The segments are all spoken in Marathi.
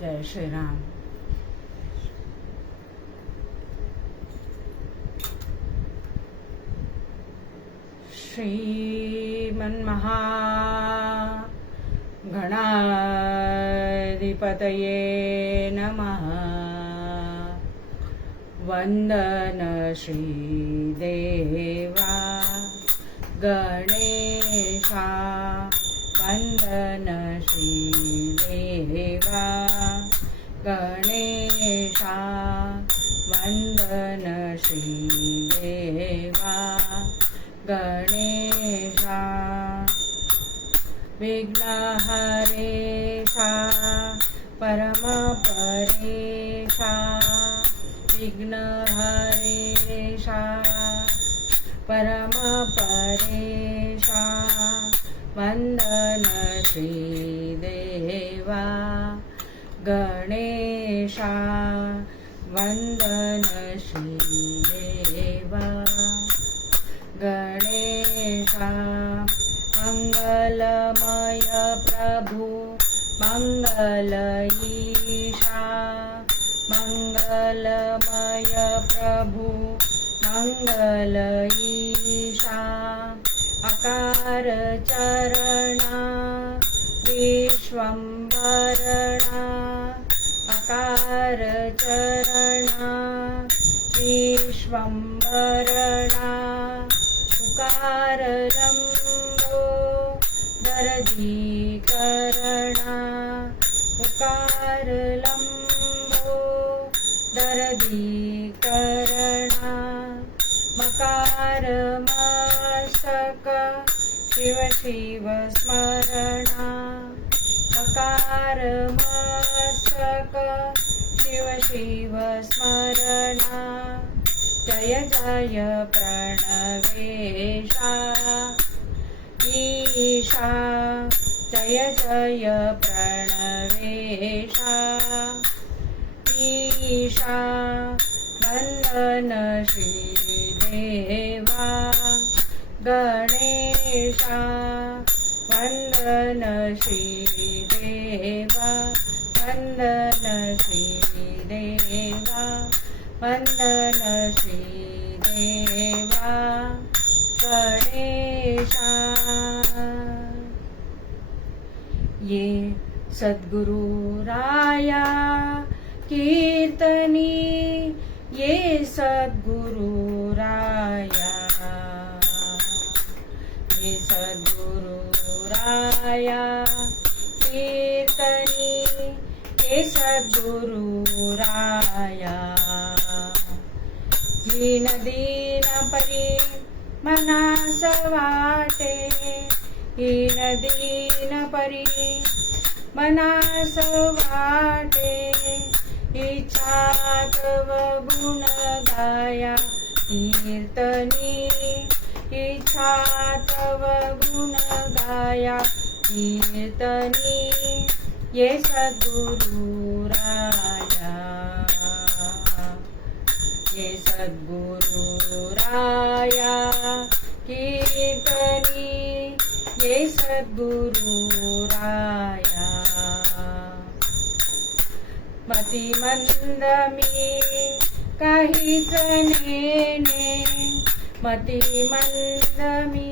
जय श्री राम. श्रीमन्महा गणाधिपतये नमः. वंदन श्रीदेवा गणेशा. वंदन श्रीदेवा गणेशा. वंदन श्रीदेवा गणेशा. विघ्नहरेशा परमपरेशा. विघ्नहरेशा परमपरेशा. वंदन श्रीदेवा गणेशा. वंदन श्रीदेवा गणेशा. मंगलमय प्रभु मंगल ईशा. मंगलमय प्रभु मंगल ईशा. अकार चरणा विश्वंभरणा. अकार चरणा विश्वंभरणा. उकार लंबो दरदीकरणा. उकार लंबो दरदीकरणा. मकार मस्तक शिव शिव स्मरणा. मकार मस्तक शिव शिव स्मरणा. जय जय प्रणवेशा ईशा. जय जय प्रणवेशा ईशा. वंदन श्रीदेवा गणेशा. वंदन श्रीदेवा. वंदन श्रीदेवा. वंदन श्रीदेवा गणेशा. ये सद्गुरु राया कीर्तनी. ये सद्गुरु राया. ये सद्गुरु राया कीर्तनी. ये सद्गुरु राया. दीन दीन परी मनास वाटे. दीन दीन परी मनास वाटे. इच्छा तव गुण गाया कीर्तनी. इच्छा तव गुण गाया कीर्तनी. ये सद्गुरु राया. ये सद्गुरु राया कीर्तनी. ये सद्गुरु राया. मती मंद मी काहीच नेणे. मती मंद मी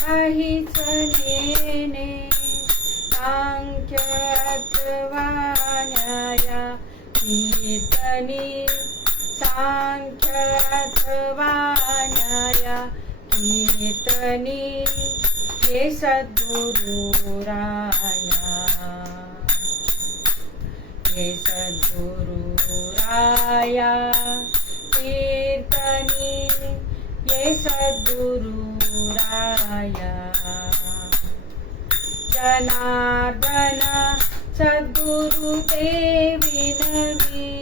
काहीच नेणे. सांख्य अथवा न्याया कीर्तनी. सांख्य अथवा न्याया कीर्तनी. ये सद्गुरु राया. ये सद्गुरु राया कीर्तनी. ये सद्गुरु राया. जनार्दन सद्गुरु ते विनवी.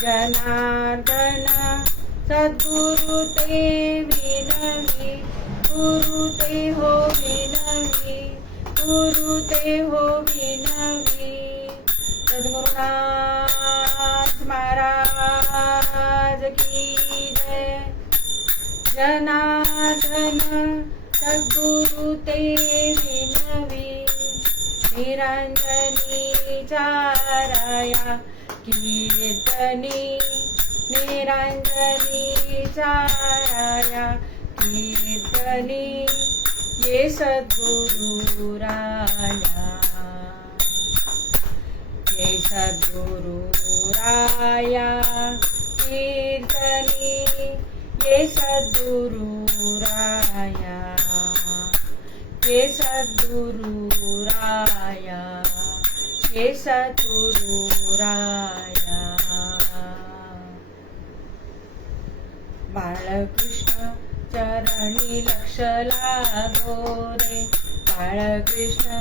जनार्दन सद्गुरु ते विनवी. गुरु ते हो विनवी. गुरु ते हो विनवी. सद्गुरुनाथ महाराज की जय. जनार्दन सद्गुरु ते विनवी. निरंजनी चाराया कीर्तनी निरंजनी चाराया कीर्तनी ये सद्गुरु राया ये सद्गुरु राया कीर्तनी ये सद्गुरु राया ये सद्गुरु राया ये सद्गुरु राया बाळकृष्ण चरणी लक्ष लागो रे बाळकृष्ण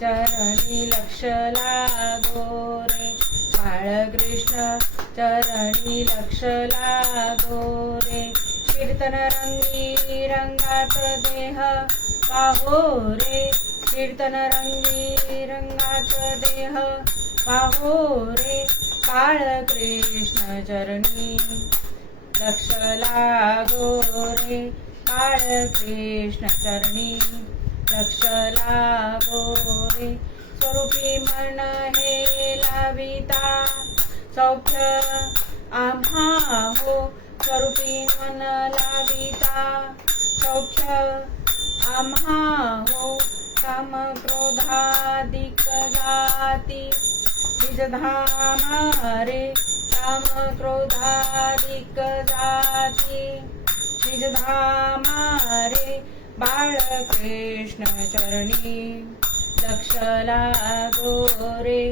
चरणी लक्ष लागो रे बाळकृष्ण चरणी लक्ष लागो रे कीर्तन रंगी रंगात देह पाहो रे कीर्तन रंगी रंगात देह पाहो रे बाळकृष्ण चरणी लक्ष लागो रे बाळकृष्ण चरणी लक्ष लागो रे स्वरूपी मन हे लाविता सौख्य आम्हा हो स्वरूपी मन लाविता सौख्य आम्हा हो काम क्रोधादिक जाती निजधाम रे काम क्रोधादिक जाती निजधाम रे बाळकृष्ण चरणी लक्ष लागो रे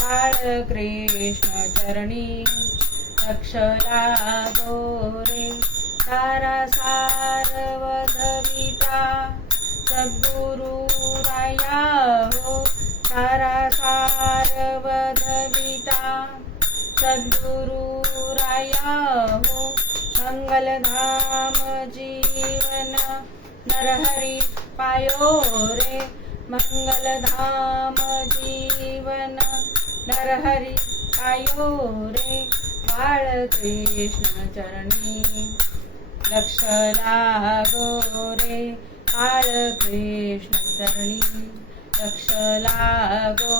बाळकृष्ण चरणी लक्ष लागो रे सारा सारवधविता सद्गुरु राया हो सारा सारवधविता सद्गुरु राया हो मंगलधाम जीवन नरहरि पायो रे मंगलधाम जीवन नरहरि पायो रे बाळकृष्ण चरणी लक्ष लागो रे बाळकृष्ण चरणी लक्ष लागो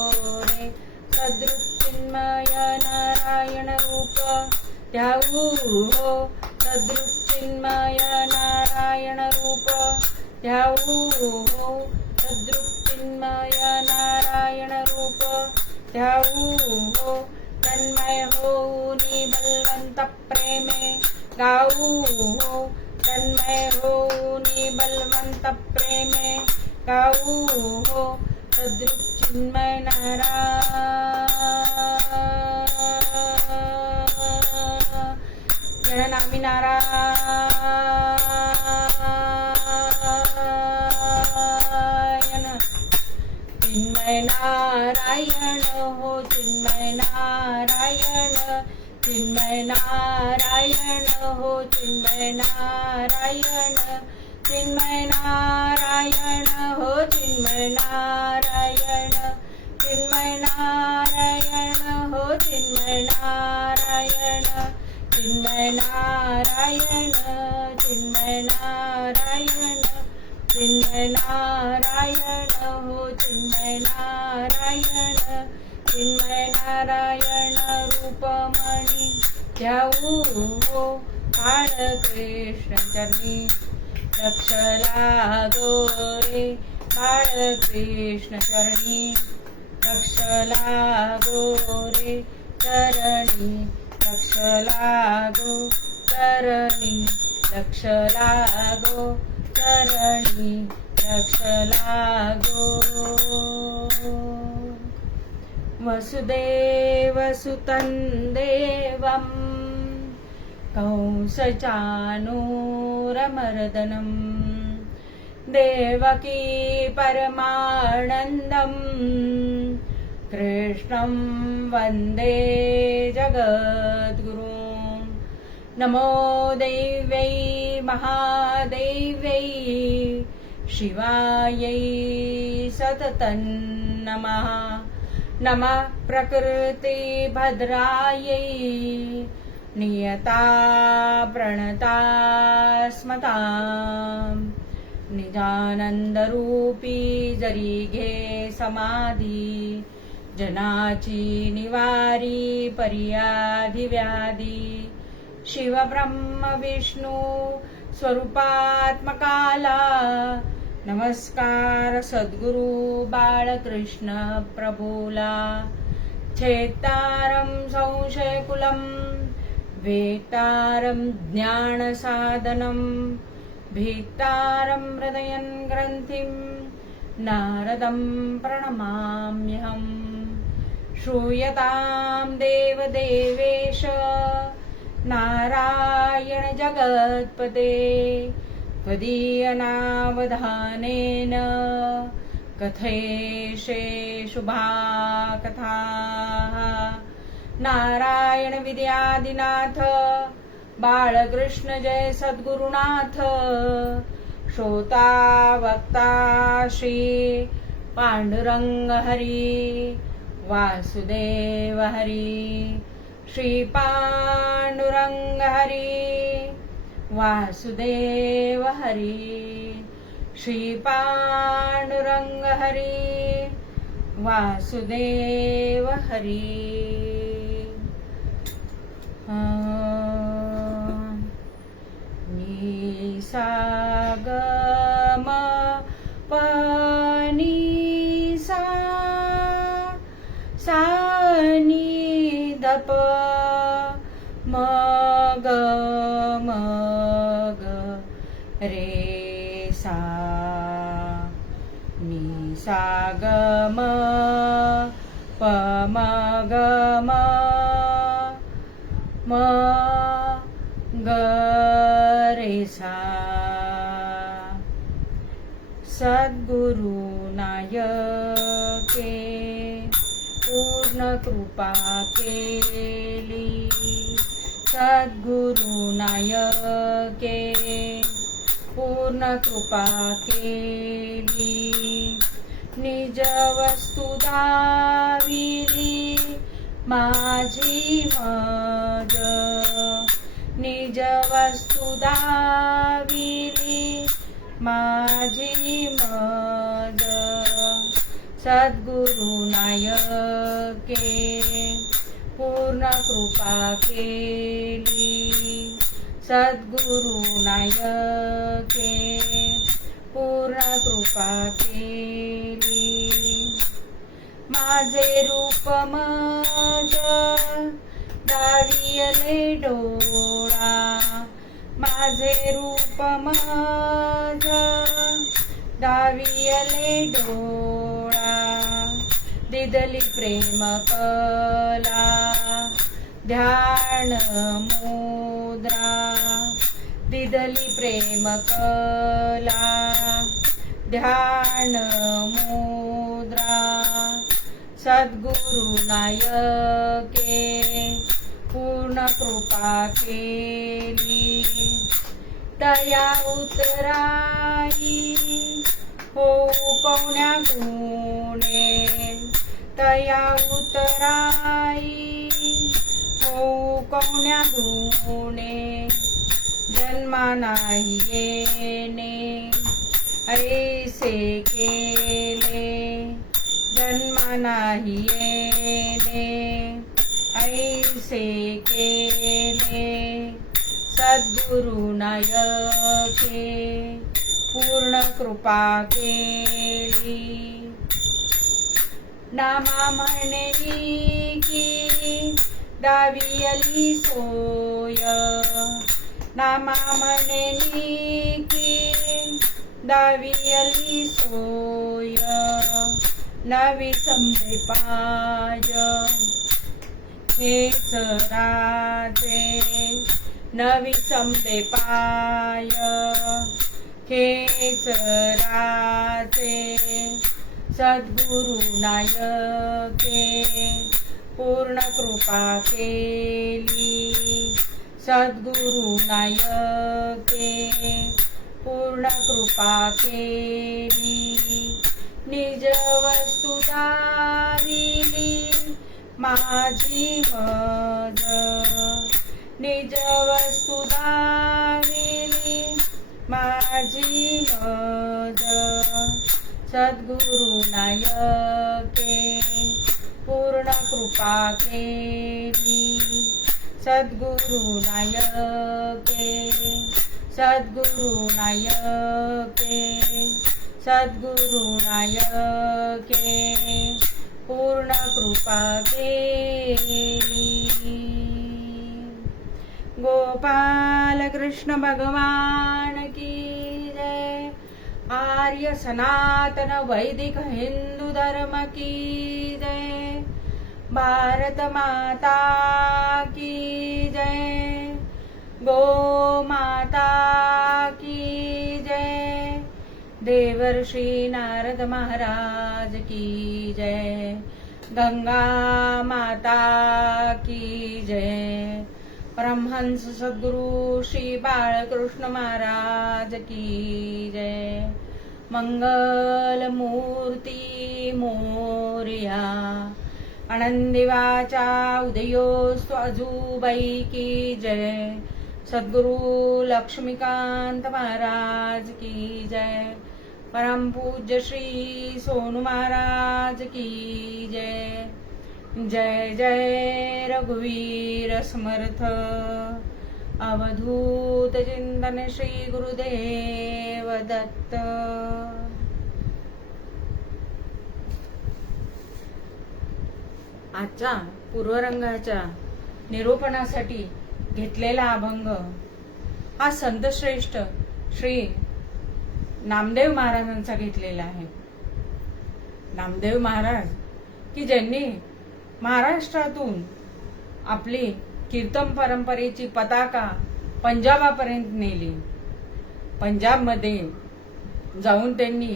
रे सद्रूपचिन्मय नारायण रूप ध्याऊ हो सद्रूपचिन्मय नारायण रूप ध्याऊ हो सद्रूपचिन्मय नारायण रूप ध्याऊ हो तन्मय होऊनी बलवंत प्रेमे गाऊ हो तन्मय होऊनी बलवंत प्रेमे गाऊ हो सद्रूपचिन्मय नामी नारायण चिन्मय नारायण हो चिन्मय नारायण चिन्मय नारायण हो चिन्मय नारायण चिन्मय नारायण हो चिन्मय नारायण चिन्मय नारायण हो चिन्मय नारायण चिन्मय नारायण चिन्मय नारायण चिन्मय नारायण हो चिन्मय नारायण चिन्मय नारायण रूपमणी ध्याऊ हो बाळकृष्ण चरणी लक्ष लागो रे बाळकृष्ण चरणी लक्ष लागो रे चरणी लक्ष लागो चरणी लक्ष लागो चरणी लक्ष लागो वसुदेव सुतं देवं कंसचाणूरमर्दनं देवकी परमानन्दं कृष्णं वन्दे जगद्गुरुं नमो देव्यै महादेव्यै शिवायै सततं नमः नमः प्रकृतिभद्रायै नियता प्रणता स्मतां निजानंद रूपी जरी घे समाधी जनाची निवारी पर्याधी व्याधी शिव ब्रह्म विष्णू स्वरूपात्मकाला नमस्कार सद्गुरु बाळकृष्ण प्रभूला छेत्तारं संशयकुलं वेत्तारं ज्ञानसाधनं भीत्तारं हृदयं ग्रन्थिं नारदं प्रणमाम्यहम् श्रूयतां देवदेवेश नारायण जगत्पते त्वदीयनावधानेन कथयेषे शुभा कथाः नारायण विद्यादिनाथ बाळकृष्ण जय सद्गुरुनाथ श्रोता वक्ता श्री पांडुरंग हरी वासुदेव हरी श्री पांडुरंग हरी वासुदेव हरी श्री पांडुरंग हरी वासुदेव हरी नि सा ग म प नि सा सा नि ध प म ग म ग रे सा नि सा ग म प म ग म म ग रे सा सद्गुरु नायके पूर्ण कृपा केली सद्गुरु नायके पूर्ण कृपा केली निज वस्तु दाविली माझी मज निज वस्तु दाविली माझी मज सद्गुरु नायके पूर्ण कृपा केली सद्गुरु नायके पूर्ण कृपा केली माझे रूप मज दावियले डोळा माझे रूप मज दावियले डोळा दिदली प्रेम कला ध्यान मुद्रा दिदली प्रेम कला ध्यान मुद्रा सद्गुरु नायके पूर्ण कृपा केली दया उतराई होऊ पवण्या गुणे दया उतराई होऊ पवण्या गुणे जन्मा नाही येणे ऐसे केले जन्मा नाही येणे ऐसे केले सद्गुरु नायके पूर्ण कृपा केली नामा म्हणली की दावियली सोय नामा म्हणली की दावियली सोय नवी संभे पाय हेच राजे नवी संभे पाय हेच राजे सद्गुरु नायके पूर्ण कृपा केली सद्गुरु नायके पूर्ण कृपा केली निज वस्तु दाविली माझी मज निज वस्तु दाविली माझी मज सद्गुरु नायके पूर्ण कृपा केली सद्गुरु नायके सद्गुरु नायके सद्गुरु नायके पूर्ण कृपा केली गोपाल कृष्ण भगवान की जय आर्य सनातन वैदिक हिंदू धर्म की जय भारत माता की जय गो माता की जय देवर्षि नारद महाराज की जय गंगा माता की जय परमहंस सद्गुरु श्री बाळकृष्ण महाराज की जय मंगल मूर्ती मोरया आनंदी वाचा उदयोस्तु आजूबाई की जय सद्गुरु लक्ष्मीकांत महाराज की जय परम पूज्य श्री सोनू महाराज की जय जय जय रघुवीर समर्थ अवधूत चिंतन श्री गुरुदेव दत्त। आजच्या पूर्वरंगाच्या निरूपणासाठी घेतलेला अभंग हा संतश्रेष्ठ श्री नामदेव महाराजांचा घेतलेला आहे। नामदेव महाराज की ज्यांनी महाराष्ट्रातून आपली कीर्तन परंपरेची पताका पंजाबापर्यंत नेली। पंजाबमध्ये जाऊन त्यांनी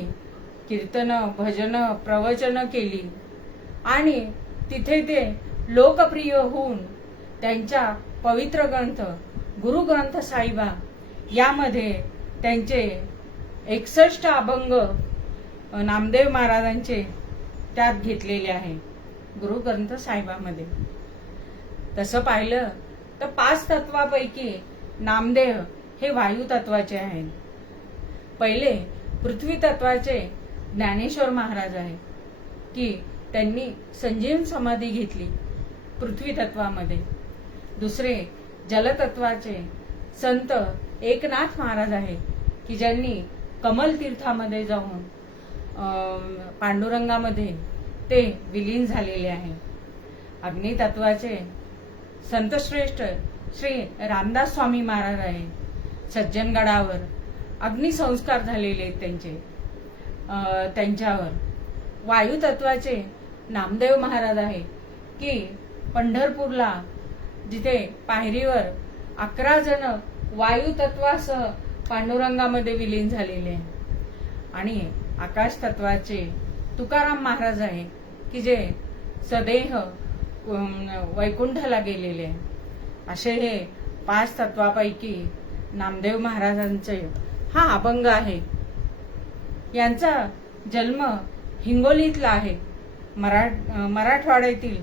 कीर्तन भजन प्रवचन केली आणि तिथे ते लोकप्रिय होऊन त्यांच्या पवित्र ग्रंथ गुरु ग्रंथ साहिबा यामध्ये त्यांचे 61 अभंग नामदेव महाराजांचे त्यात घेतलेले आहे गुरु ग्रंथ साहिबामध्ये। तसं पाहिलं तर 5 तत्वापैकी नामदेव हे वायू तत्वाचे आहेत। पहिले पृथ्वी तत्वाचे ज्ञानेश्वर महाराज आहे की त्यांनी संजीवन समाधी घेतली पृथ्वी तत्वामध्ये। दुसरे जलतत्वाचे संत एकनाथ महाराज आहे की ज्यांनी कमल तीर्थामध्ये जाऊन पांडुरंगामध्ये ते विलीन झालेले आहे। अग्नितत्वाचे संतश्रेष्ठ श्री रामदास स्वामी महाराज आहे। सज्जनगडावर अग्निसंस्कार झालेले आहेत त्यांच्यावर। वायू तत्वाचे नामदेव महाराज आहे की पंढरपूरला जिथे पायरीवर 11 जण वायू तत्वासह पांडुरंगामध्ये विलीन झालेले आहे। आणि आकाश तत्वाचे तुकाराम महाराज आहे की जे सदेह वैकुंठाला गेलेले आहे। असे हे 5 तत्वापैकी नामदेव महाराजांचे हा अभंग आहे। यांचा जन्म हिंगोलीतला आहे, मराठवाड्यातील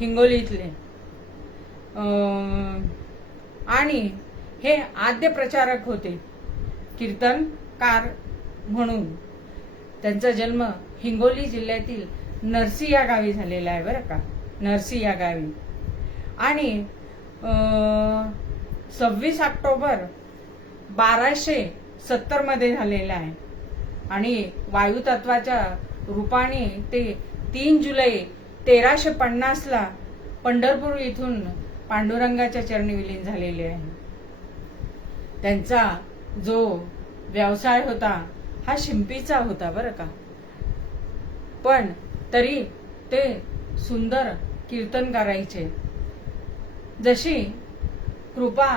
हिंगोलीतले। आणि हे आद्य प्रचारक होते कीर्तनकार म्हणून। त्यांचा जन्म हिंगोली जिल्ह्यातील नरसी या गावी झालेला आहे बरं का, नरसी या गावी। आणि 26 ऑक्टोबर 1270 मध्ये झालेला आहे। आणि वायू तत्वाच्या रूपाने ते 3 जुलै 1350 ला पंढरपूर इथून पांडुरंगाच्या चरणी विलीन झालेले आहे। त्यांचा जो व्यवसाय होता हा शिंपीचा होता बरं का, पण तरी ते सुंदर कीर्तन करायचे। जशी कृपा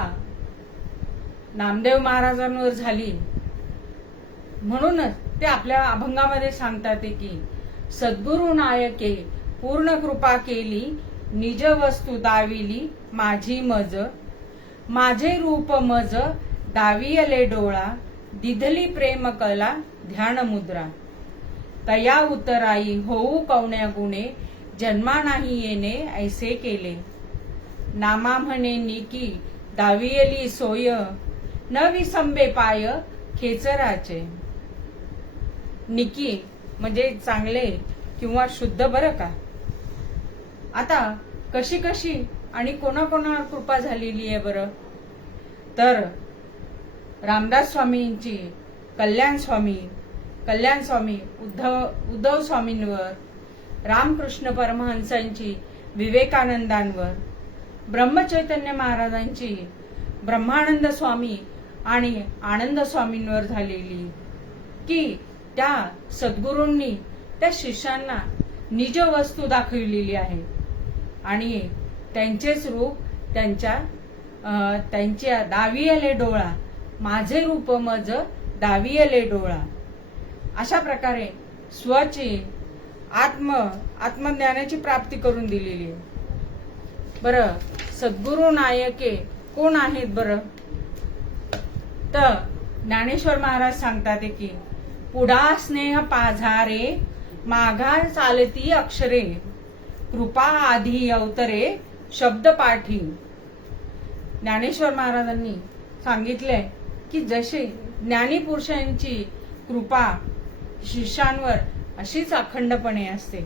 नामदेव महाराजांवर झाली म्हणूनच ते आपल्या अभंगामध्ये सांगतात की सद्गुरु नायके पूर्ण कृपा केली निज वस्तू दाविली माझी मज माझे रूप मज दावियले डोळा दिधली प्रेम कला ध्यान मुद्रा तया उतराई होऊ कवण्या गुणे जन्मा नाही येणे ऐसे केले नामा म्हणे निकी दावियली सोय न विसंबे पाय खेचराचे. निकी म्हणजे चांगले किंवा शुद्ध, बरं का. आता कशी कशी आणि कोणाकोणावर कृपा झालेली आहे बरं, तर रामदास स्वामींची कल्याण स्वामी उद्धव स्वामींवर, रामकृष्ण परमहंसांची विवेकानंदांवर, ब्रह्मचैतन्य महाराजांची ब्रह्मानंद स्वामी आणि आनंद स्वामींवर झालेली, की त्या सद्गुरूंनी त्या शिष्यांना निज वस्तू दाखविलेली आहे आणि त्यांचेच रूप त्यांच्या दावियले डोळा, माझे रूप मज दावियले डोळा, अशा प्रकारे स्वची आत्मज्ञानाची प्राप्ती करून दिलेली आहे. बरं, सद्गुरु नायके कोण आहेत बरं, तर ज्ञानेश्वर महाराज सांगतात की पुढा स्नेह पाझारे, माघा चालती अक्षरे, कृपा आधी अवतरे शब्द पाठी. ज्ञानेश्वर महाराजांनी सांगितले की जसे ज्ञानी पुरुषांची कृपा शिष्यांवर अशीच अखंडपणे असते.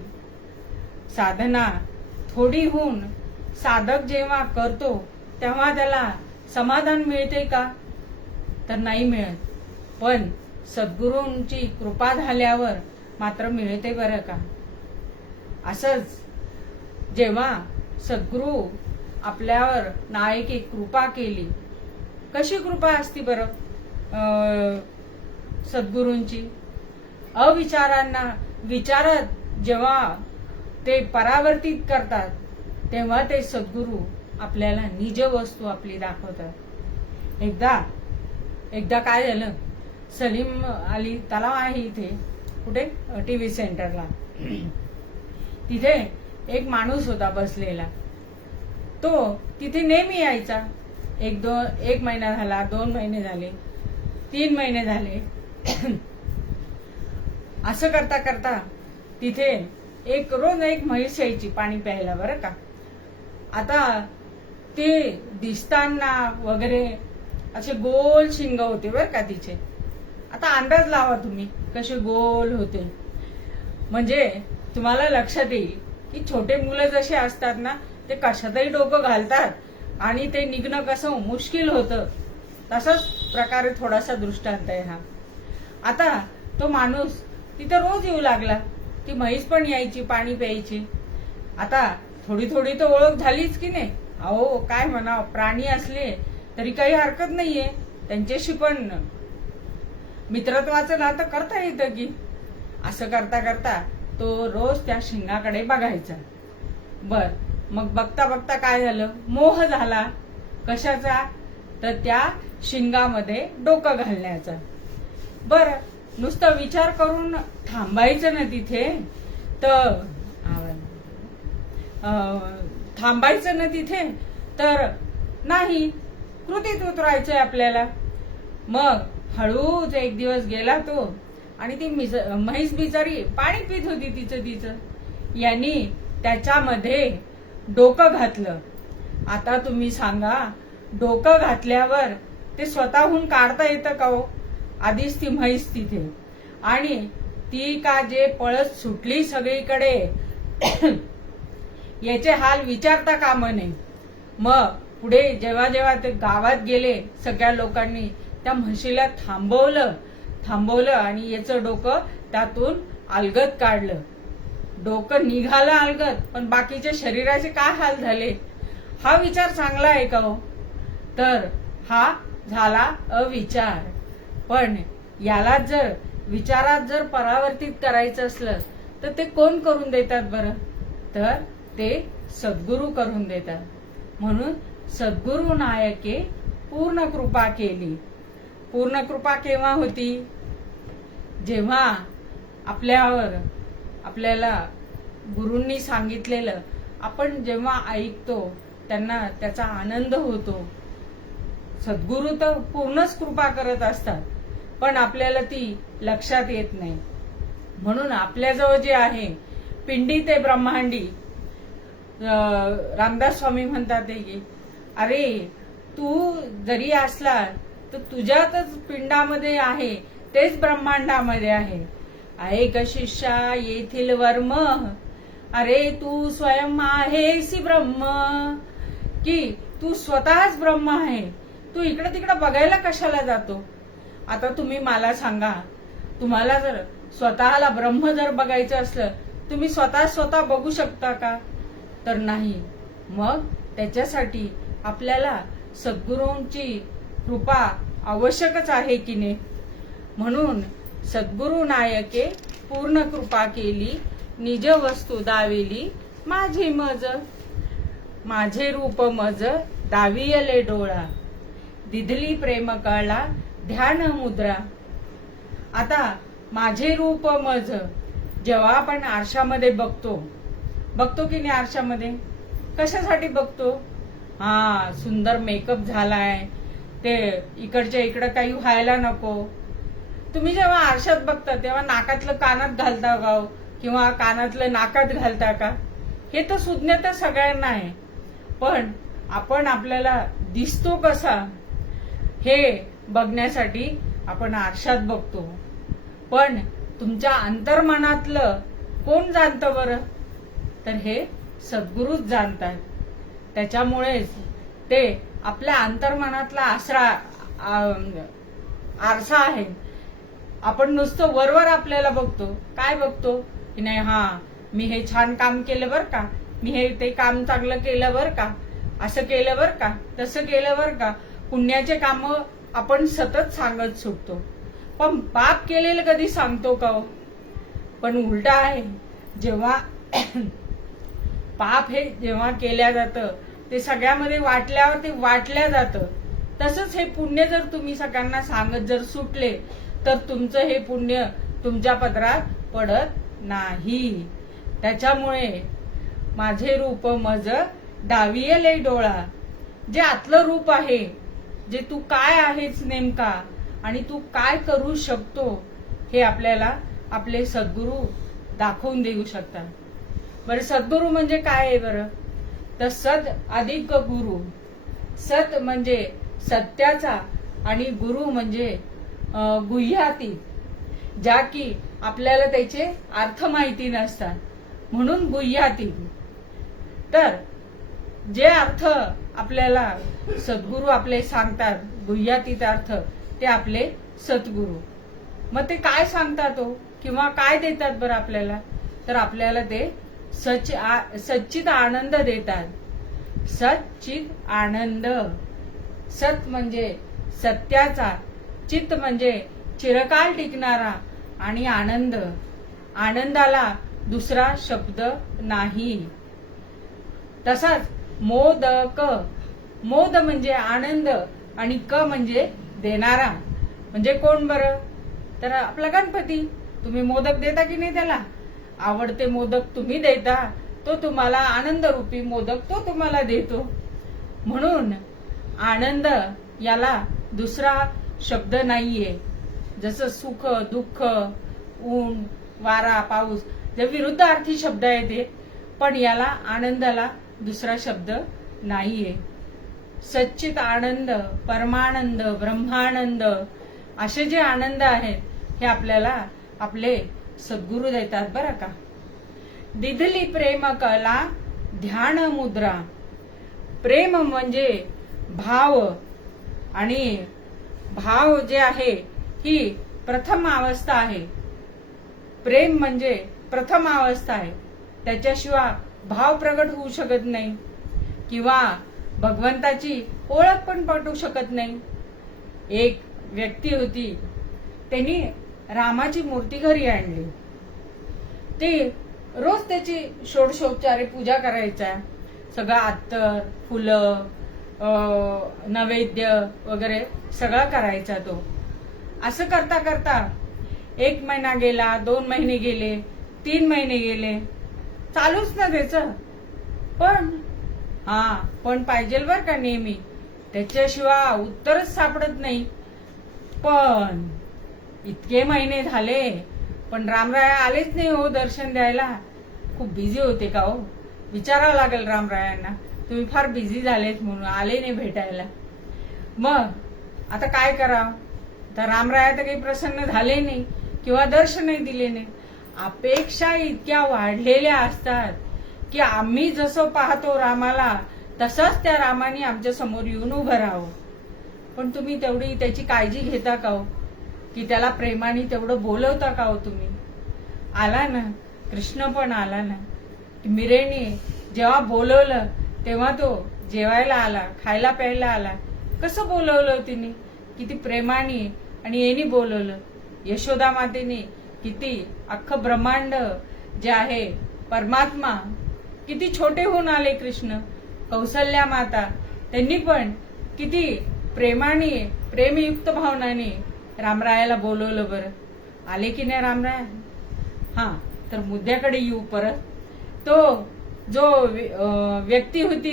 साधना थोडी होऊन साधक जेव्हा करतो तेव्हा त्याला समाधान मिळते का, तर नाही मिळत. पण सद्गुरूंची कृपा झाल्यावर मात्र मिळते बरं का. असंच जेव्हा सद्गुरू आपल्यावर नायकी कृपा केली, कशी कृपा असती बरं सद्गुरूंची, अविचारांना विचारत जेव्हा ते परावर्तित करतात तेव्हा ते सद्गुरू आपल्याला निज वस्तू आपली दाखवतात. एकदा काय झालं, सलीम अली तलाव आहे इथे, कुठे टीव्ही सेंटरला, तिथे एक माणूस होता बसलेला. तो तिथे नेहमी यायचा. एक महिना झाला, 2 महिने झाले, 3 महिने झाले. असं करता करता तिथे रोज एक म्हैस यायची पाणी प्यायला, बरं का. आता ते दिसताना वगैरे असे गोल शिंग होते बरं का तिचे. आता अंदाज लावा तुम्ही कसे गोल होते, म्हणजे तुम्हाला लक्षात येईल की छोटे मुलं जसे असतात ना, ते कशातही डोकं घालतात आणि ते निघणं कसं मुश्किल होतं, तसाच प्रकारे थोडासा दृष्टांत आहे हा. आता तो माणूस तिथे रोज येऊ लागला. ती म्हैस पण यायची, पाणी प्यायची. आता थोडी थोडी तर ओळख झालीच की नाही. अहो काय म्हणावं, प्राणी असले तरी काही हरकत नाहीये, त्यांच्याशी पण मित्रत्वाचं नातं करता येतं की. असं करता करता तो रोज त्या शिंगाकडे बघायचा. बर, मग बघता बघता काय झालं, मोह झाला. कशाचा, तर त्या शिंगामध्ये डोकं घालण्याचा. बर, नुसतं विचार करून थांबायचं ना तिथे, तर नाही, कृतीत उतरायचंय आपल्याला. मग हळूच एक दिवस गेला तो आणि ती म्हैस बिचारी पाणी पित होती तिचं. यांनी त्याच्यामध्ये डोकं घातलं. आता तुम्ही सांगा, डोकं घातल्यावर ते स्वतःहून काढता येतं का हो? आधीच ती म्हैस तिथे, आणि ती का जे पळत सुटली सगळीकडे, याचे हाल विचारता कामा नये. मग पुढे जेव्हा जेव्हा ते गावात गेले, सगळ्या लोकांनी त्या म्हशीला थांबवलं आणि याचं डोकं त्यातून अलगद काढलं. डोकं निघालं अलगद, पण बाकीच्या शरीराचे काय हाल झाले, हा विचार चांगला आहे का हो? तर हा झाला अविचार. पण याला जर विचारात जर परावर्तित करायचं असलं तर ते कोण करून देतात बरं? तर ते सद्गुरू करून देतात. म्हणून सद्गुरू नायके पूर्ण कृपा केली. पूर्ण कृपा केव्हा होती? जेव्हा आपल्याला गुरूंनी सांगितलेलं आपण जेव्हा ऐकतो, त्यांना त्याचा आनंद होतो. सद्गुरू तर पूर्णच कृपा करत असतात, पण आपल्याला ती लक्षात येत नाही. म्हणून आपल्याजवळ जे आहे, पिंडी ते ब्रह्मांडी, रामदास स्वामी म्हणतात की अरे तू जरी असला तर तुझ्यातच पिंडामध्ये आहे, तेच ब्रह्मांडामध्ये आहे. ऐक शिष्या येथील वर्म, अरे तू स्वयं आहेसी ब्रह्म, की तू स्वतःच ब्रह्म आहे. तू इकडे तिकडे बघायला कशाला जातो? आता तुम्ही मला सांगा, तुम्हाला जर स्वतःला ब्रह्म जर बघायचं असलं, तुम्ही स्वतः बघू शकता का? तर नाही. मग त्याच्यासाठी आपल्याला सद्गुरूंची कृपा आवश्यकच आहे की नाही? म्हणून सद्गुरु नायके पूर्ण कृपा केली, निज वस्तू दाविली माझी मज. माझे रूप मज दावियले डोळा, दिधली प्रेम कळला ध्यान मुद्रा. आता माझे रूप मज जेव्हा आपण आरशामध्ये बघतो की नाही, आरशामध्ये कशासाठी बघतो? सुंदर मेकअप झालाय, ते इकडच्या इकडं काही व्हायला नको. तुम्ही जेव्हा आरशात बघता तेव्हा नाकातलं कानात घालता का, किंवा कानातलं नाकात घालता का? हे तर सुज्ञ तर सगळ्यांना आहे, पण आपण आपल्याला दिसतो कसा हे बघण्यासाठी आपण आरशात बघतो. पण तुमच्या अंतर्मनातलं कोण जाणतं बरं? तर हे सद्गुरूच जाणतात. त्याच्यामुळेच ते आपल्या अंतर्मनातला आरसा आहे. आपण नुसतं वरवर आपल्याला बघतो, काय बघतो की नाही, मी हे छान काम केलं बरं का, मी हे ते काम चांगलं केलं बरं का, असं केलं बरं का, तसं केलं बरं का. पुण्याचे काम आपण सतत सांगत सुटतो, पण पाप केलेलं कधी सांगतो का? पण उलट आहे, जेव्हा पाप हे जेव्हा केल्या जातं ते सगळ्यामध्ये वाटल्यावर ते वाटल्या जातं. तसंच हे पुण्य जर तुम्ही सगळ्यांना सांगत जर सुटले तर तुमचं हे पुण्य तुमच्या पदरात पडत नाही. त्याच्यामुळे माझे रूप मज डावियले डोळा, जे आतलं रूप आहे, जे तू काय आहेस नेमका आणि तू काय करू शकतो, हे आपल्याला आपले सद्गुरू दाखवून देऊ शकतात. बरं, सद्गुरू म्हणजे काय आहे बरं? तर सद अधिक गुरु. सत म्हणजे सत्याचा आणि गुरु म्हणजे गुह्याती, ज्या की आपल्याला त्याचे अर्थ माहिती नसतात, म्हणून गुह्याती. तर जे अर्थ आपल्याला सद्गुरू आपले सांगतात, गुह्यातीत अर्थ, ते आपले सद्गुरू. मग ते काय सांगतात किंवा काय देतात बरं आपल्याला? तर आपल्याला ते सच्चित आनंद देतात. सच्चित आनंद. सत म्हणजे सत्याचा, चित म्हणजे चिरकाल टिकणारा, आणि आनंद, आनंदाला दुसरा शब्द नाही. तसाच मोदक. मोद म्हणजे आनंद आणि क म्हणजे देणारा. म्हणजे कोण बरं? तर आपला गणपती. तुम्ही मोदक देता की नाही त्याला? आवडते मोदक तुम्ही देता, तो तुम्हाला आनंद रूपी मोदक तो तुम्हाला देतो. म्हणून आनंद याला दुसरा शब्द नाहीये. जसं सुख, दुःख, ऊन, वारा, पाऊस जे विरुद्धार्थी शब्द आहे ते, पण याला आनंदाला दुसरा शब्द नाहीये. सच्चित आनंद, परमानंद, ब्रह्मानंद असे जे आनंद आहेत हे आपल्याला आपले सद्गुरू देतात बरं का. दिधली प्रेम कला ध्यान मुद्रा. प्रेम म्हणजे भाव, आणि भाव जे आहे ही प्रथम अवस्था आहे. प्रेम म्हणजे प्रथम अवस्था आहे, त्याच्याशिवाय भाव प्रगट होऊ शकत नाही, किंवा भगवंताची ओळख पण पटू शकत नाही. एक व्यक्ती होती, त्यांनी रामाची मूर्ती घरी आणली. ती रोज त्याची षोडशोपचारे पूजा करायचा, सगळं अत्तर, फुलं, नैवेद्य वगैरे सगळं करायचा तो. असं करता करता 1 महिना गेला, 2 महिने गेले, 3 महिने गेले, चालूच ना त्याचं. पण पाहिजे बर का नेहमी, त्याच्याशिवाय उत्तरच सापडत नाही. पण इतके महिने झाले पण रामराया आलेच नाही हो दर्शन द्यायला. खूप बिझी होते का हो? विचारावं लागेल रामरायांना, तुम्ही फार बिझी झालेत म्हणून आले नाही भेटायला. मग आता काय करावं? तर रामराया तर काही प्रसन्न झाले नाही किंवा दर्शनही दिले नाही. अपेक्षा इतक्या वाढलेल्या असतात की आम्ही जसं पाहतो रामाला तसंच त्या रामाने आमच्या समोर येऊन उभं राहावं. पण तुम्ही तेवढी त्याची काळजी घेता का हो? की त्याला प्रेमाने तेवढं बोलवता का हो तुम्ही? आला ना कृष्ण, पण आला ना. मिरेने जेव्हा बोलवलं तेव्हा तो जेवायला आला, खायला प्यायला आला. कसं बोलवलं तिने? किती प्रेमाने आणि येणी बोलवलं. यशोदा मातेने किती अख्खं ब्रह्मांड जे आहे परमात्मा किती छोटे होऊन आले कृष्ण. कौसल्या माता त्यांनी पण किती प्रेमाने प्रेमयुक्त भावनाने रामरायाला बोलवलं. बरं आले की नाही रामराय? हा, तर मुद्द्याकडे येऊ परत. तो जो व्यक्ती होती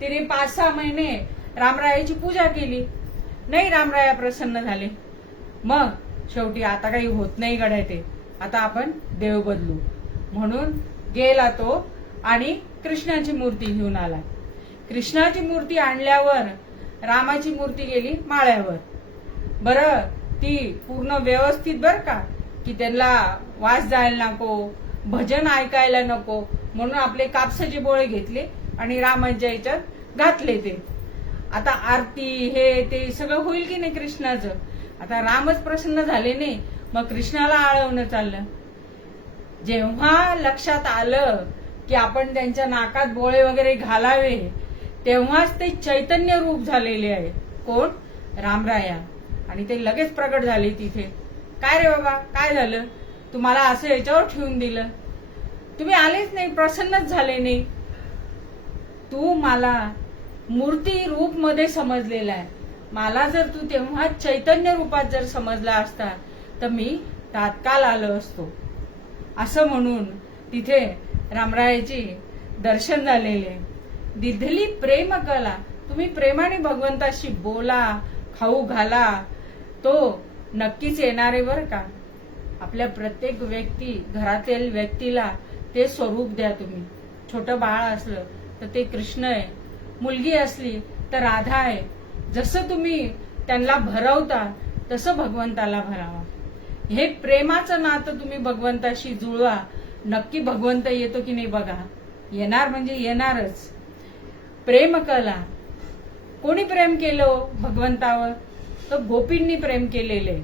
तिने 5-6 महिने रामरायाची पूजा केली, नाही रामराया प्रसन्न झाले. मग शेवटी आता काही होत नाही गड्या, ते आता आपण देव बदलू म्हणून गेला तो आणि कृष्णाची मूर्ती घेऊन आला. कृष्णाची मूर्ती आणल्यावर रामाची मूर्ती गेली माळ्यावर. बरं ती पूर्ण व्यवस्थित बर का, की त्यांना वास जायला नको, भजन ऐकायला नको म्हणून आपले कापसाचे बोळे घेतले आणि रामाच्या याच्यात घातले. ते आता आरती हे ते सगळं होईल की नाही कृष्णाचं? आता रामच प्रसन्न झाले नाही, मग कृष्णाला आळवणं चाललं. जेव्हा लक्षात आलं की आपण त्यांच्या नाकात बोळे वगैरे घालावे, तेव्हाच ते चैतन्य रूप झालेले आहे. कोण? रामराया. आणि ते लगेच प्रकट झाले तिथे. काय रे बाबा, काय झालं? तुम्हाला असं याच्यावर ठेवून दिलं, तुम्ही आलेच नाही, प्रसन्नच झाले नाही. तू मला मूर्ती रूप मध्ये समजलेला आहे. मला जर तू तेव्हा चैतन्य रूपात जर समजला असता तर मी तात्काळ आलो असतो. असं म्हणून तिथे रामरायाची दर्शन झालेले. दिधली प्रेम कला. तुम्ही प्रेमाने भगवंताशी बोला, खाऊ घाला, तो नक्कीच येणार आहे बरं का. आपल्या प्रत्येक घरातील व्यक्तीला ते स्वरूप द्या तुम्ही. छोटं बाळ असलं तर ते कृष्ण आहे, मुलगी असली तर राधा आहे. जसं तुम्ही त्यांना भरवता तसं भगवंताला भरावा. हे प्रेमाचं नातं तुम्ही भगवंताशी जुळवा. नक्की भगवंत येतो की नाही बघा. येणार म्हणजे येणारच. प्रेम कला. कोणी प्रेम केलं भगवंतावर? तर गोपींनी प्रेम केलेले.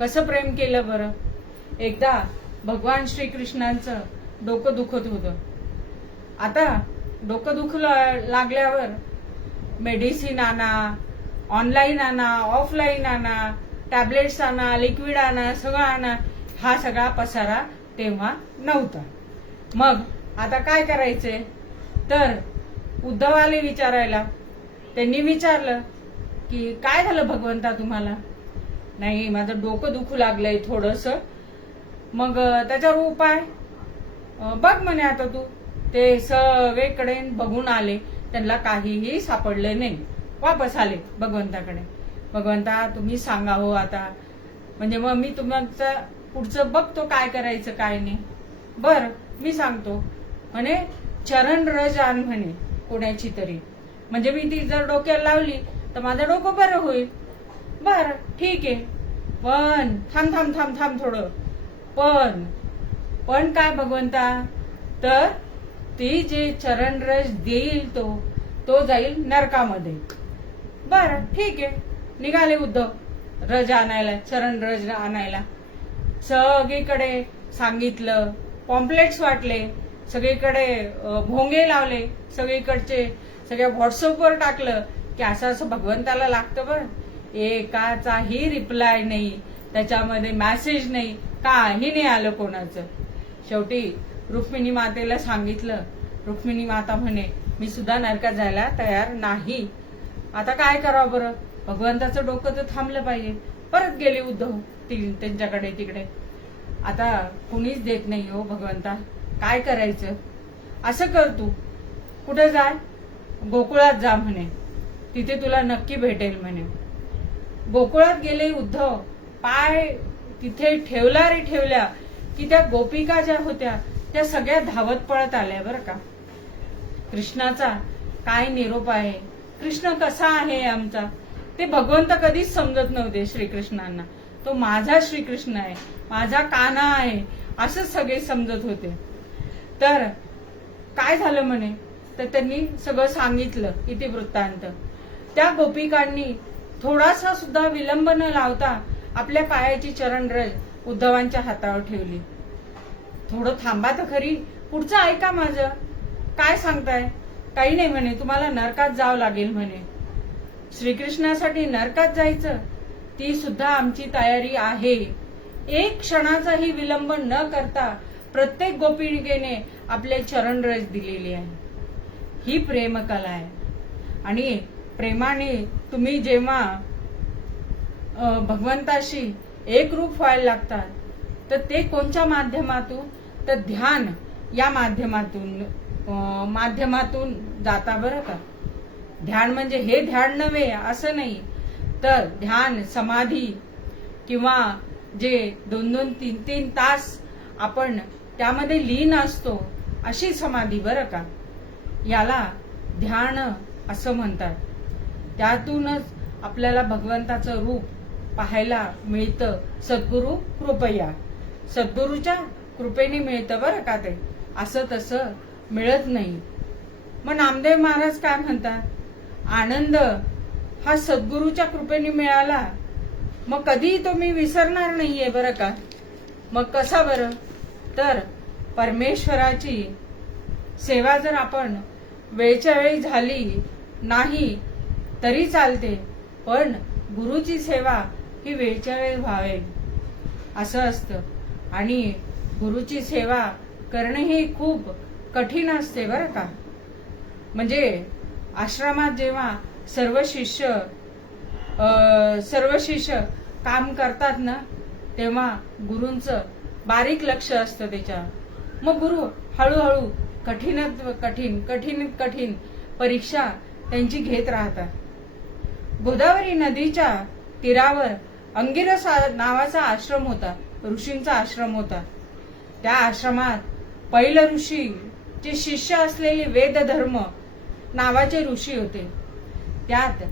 कसं प्रेम केलं बरं? एकदा भगवान श्रीकृष्णांचं डोकं दुखत होतं. आता डोकं दुखू लागल्यावर मेडिसिन आणा, ऑनलाईन आणा, ऑफलाईन आणा, टॅबलेट्स आणा, लिक्विड आणा, सगळं आणा. हा सगळा पसारा तेव्हा नव्हता. मग आता काय करायचे? तर उद्धवाले विचारायला. त्यांनी विचारलं की काय झालं भगवंता तुम्हाला? नाही, माझं डोकं दुखू लागलंय थोडंसं. मग त्याच्यावर उपाय बघ म्हणे. आता तू ते सगळीकडे बघून आले, त्यांना काहीही सापडले नाही. वापस आले भगवंताकडे. भगवंता तुम्ही सांगा हो आता, म्हणजे मग मी तुमचं पुढचं बघतो काय करायचं काय नाही. बर मी सांगतो म्हणे. चरण रज आण म्हणे कोणाची तरी, म्हणजे मी ती जर डोक्याला लावली तर माझं डोकं बरं होईल. बर ठीक आहे, पण थांब थांब थांब थांब थोडं. पण काय भगवंता? तर ती जे चरण रज देईल तो जाईल नरकामध्ये. बर ठीक आहे. निघाले उद्धव रज आणायला, चरण रज आणायला. सगळीकडे सांगितलं, पॉम्पलेट्स वाटले, सगळीकडे भोंगे लावले, सगळीकडचे सगळ्या व्हॉट्सअपवर टाकलं की असं असं भगवंताला लागतं बरं. एकाचाही रिप्लाय नाही, त्याच्यामध्ये मेसेज नाही, काही नाही आलं कोणाचं. शेवटी रुक्मिणी मातेला सांगितलं. रुक्मिणी माता म्हणे मी सुद्धा नरकात जायला तयार नाही. आता काय करावं बरं? भगवंताचं डोकं तर थांबलं पाहिजे. परत गेले उद्धव त्यांच्याकडे तिकडे. आता कुणीच देत नाही हो भगवंता, काय करायचं? असं कर तू, कुठे जाय? गोकुळात जा म्हणे, तिथे तुला नक्की भेटेल म्हणे. गोकुळात गेले उद्धव. पाय तिथे ठेवला रे ठेवल्या की त्या गोपिका ज्या होत्या त्या सगळ्या धावत पळत आल्या बरं का. कृष्णाचा काय निरोप आहे, कृष्ण कसा आहे आमचा, ते भगवंत कधीच समजत नव्हते श्रीकृष्णांना. तो माझा श्रीकृष्ण आहे, माझा कान्हा आहे, असं सगळे समजत होते. तर काय झालं म्हणे, तर त्यांनी सगळं सांगितलं इतिवृत्तांत. त्या गोपिकांनी थोडासा सुद्धा विलंब न लावता आपल्या पायाची चरणरज उद्धवांच्या हातावर ठेवली. थोडं थांबा तर खरी, पुढचं ऐका माझं, काय सांगताय? काही नाही म्हणे, तुम्हाला नरकात जावं लागेल म्हणे. श्रीकृष्णासाठी नरकात जायचं, ती सुद्धा आमची तयारी आहे. एक क्षणाचाही विलंब न करता प्रत्येक गोपिकेने आपले चरणरज दिलेली आहे. ही प्रेमकला आहे. आणि प्रेमाने तुम्ही जेव्हा भगवंताशी एक रूप व्हायला लागतात, तर ते कोणत्या माध्यमातून? तर ध्यान या माध्यमातून जाता बरं का. ध्यान म्हणजे हे ध्यान नव्हे असं नाही, तर ध्यान समाधी किंवा जे 2-2, 3-3 तास आपण त्यामध्ये लीन असतो, अशी समाधी बरं का. याला ध्यान असं म्हणतात. त्यातूनच आपल्याला भगवंताचं रूप पाहायला मिळतं. सद्गुरु कृपया, सद्गुरूच्या कृपेने मिळतं बरं का. ते असं तसं मिळत नाही. मग नामदेव महाराज काय म्हणतात, आनंद हा सद्गुरूच्या कृपेने मिळाला, मग कधी तो मी विसरणार नाहीये बरं का. मग कसा बरं, तर परमेश्वराची सेवा जर आपण वेळच्या वेळी झाली नाही तरी चालते, पण गुरुची सेवा ही वेळच्या वेळी व्हावी असं असतं. आणि गुरुची सेवा करणे ही खूप कठीण असते बरं का. म्हणजे आश्रमात जेव्हा सर्व शिष्य काम करतात ना, तेव्हा गुरूंचं बारीक लक्ष असतं त्याच्यावर. मग गुरु हळूहळू कठीण परीक्षा त्यांची घेत राहतात. गोदावरी नदीच्या तीरावर अंगिरस नावाचा आश्रम होता, ऋषींचा आश्रम होता. त्या आश्रमात पहिलं ऋषी जे शिष्य असलेले वेदधर्म नावाचे ऋषी होते. त्यात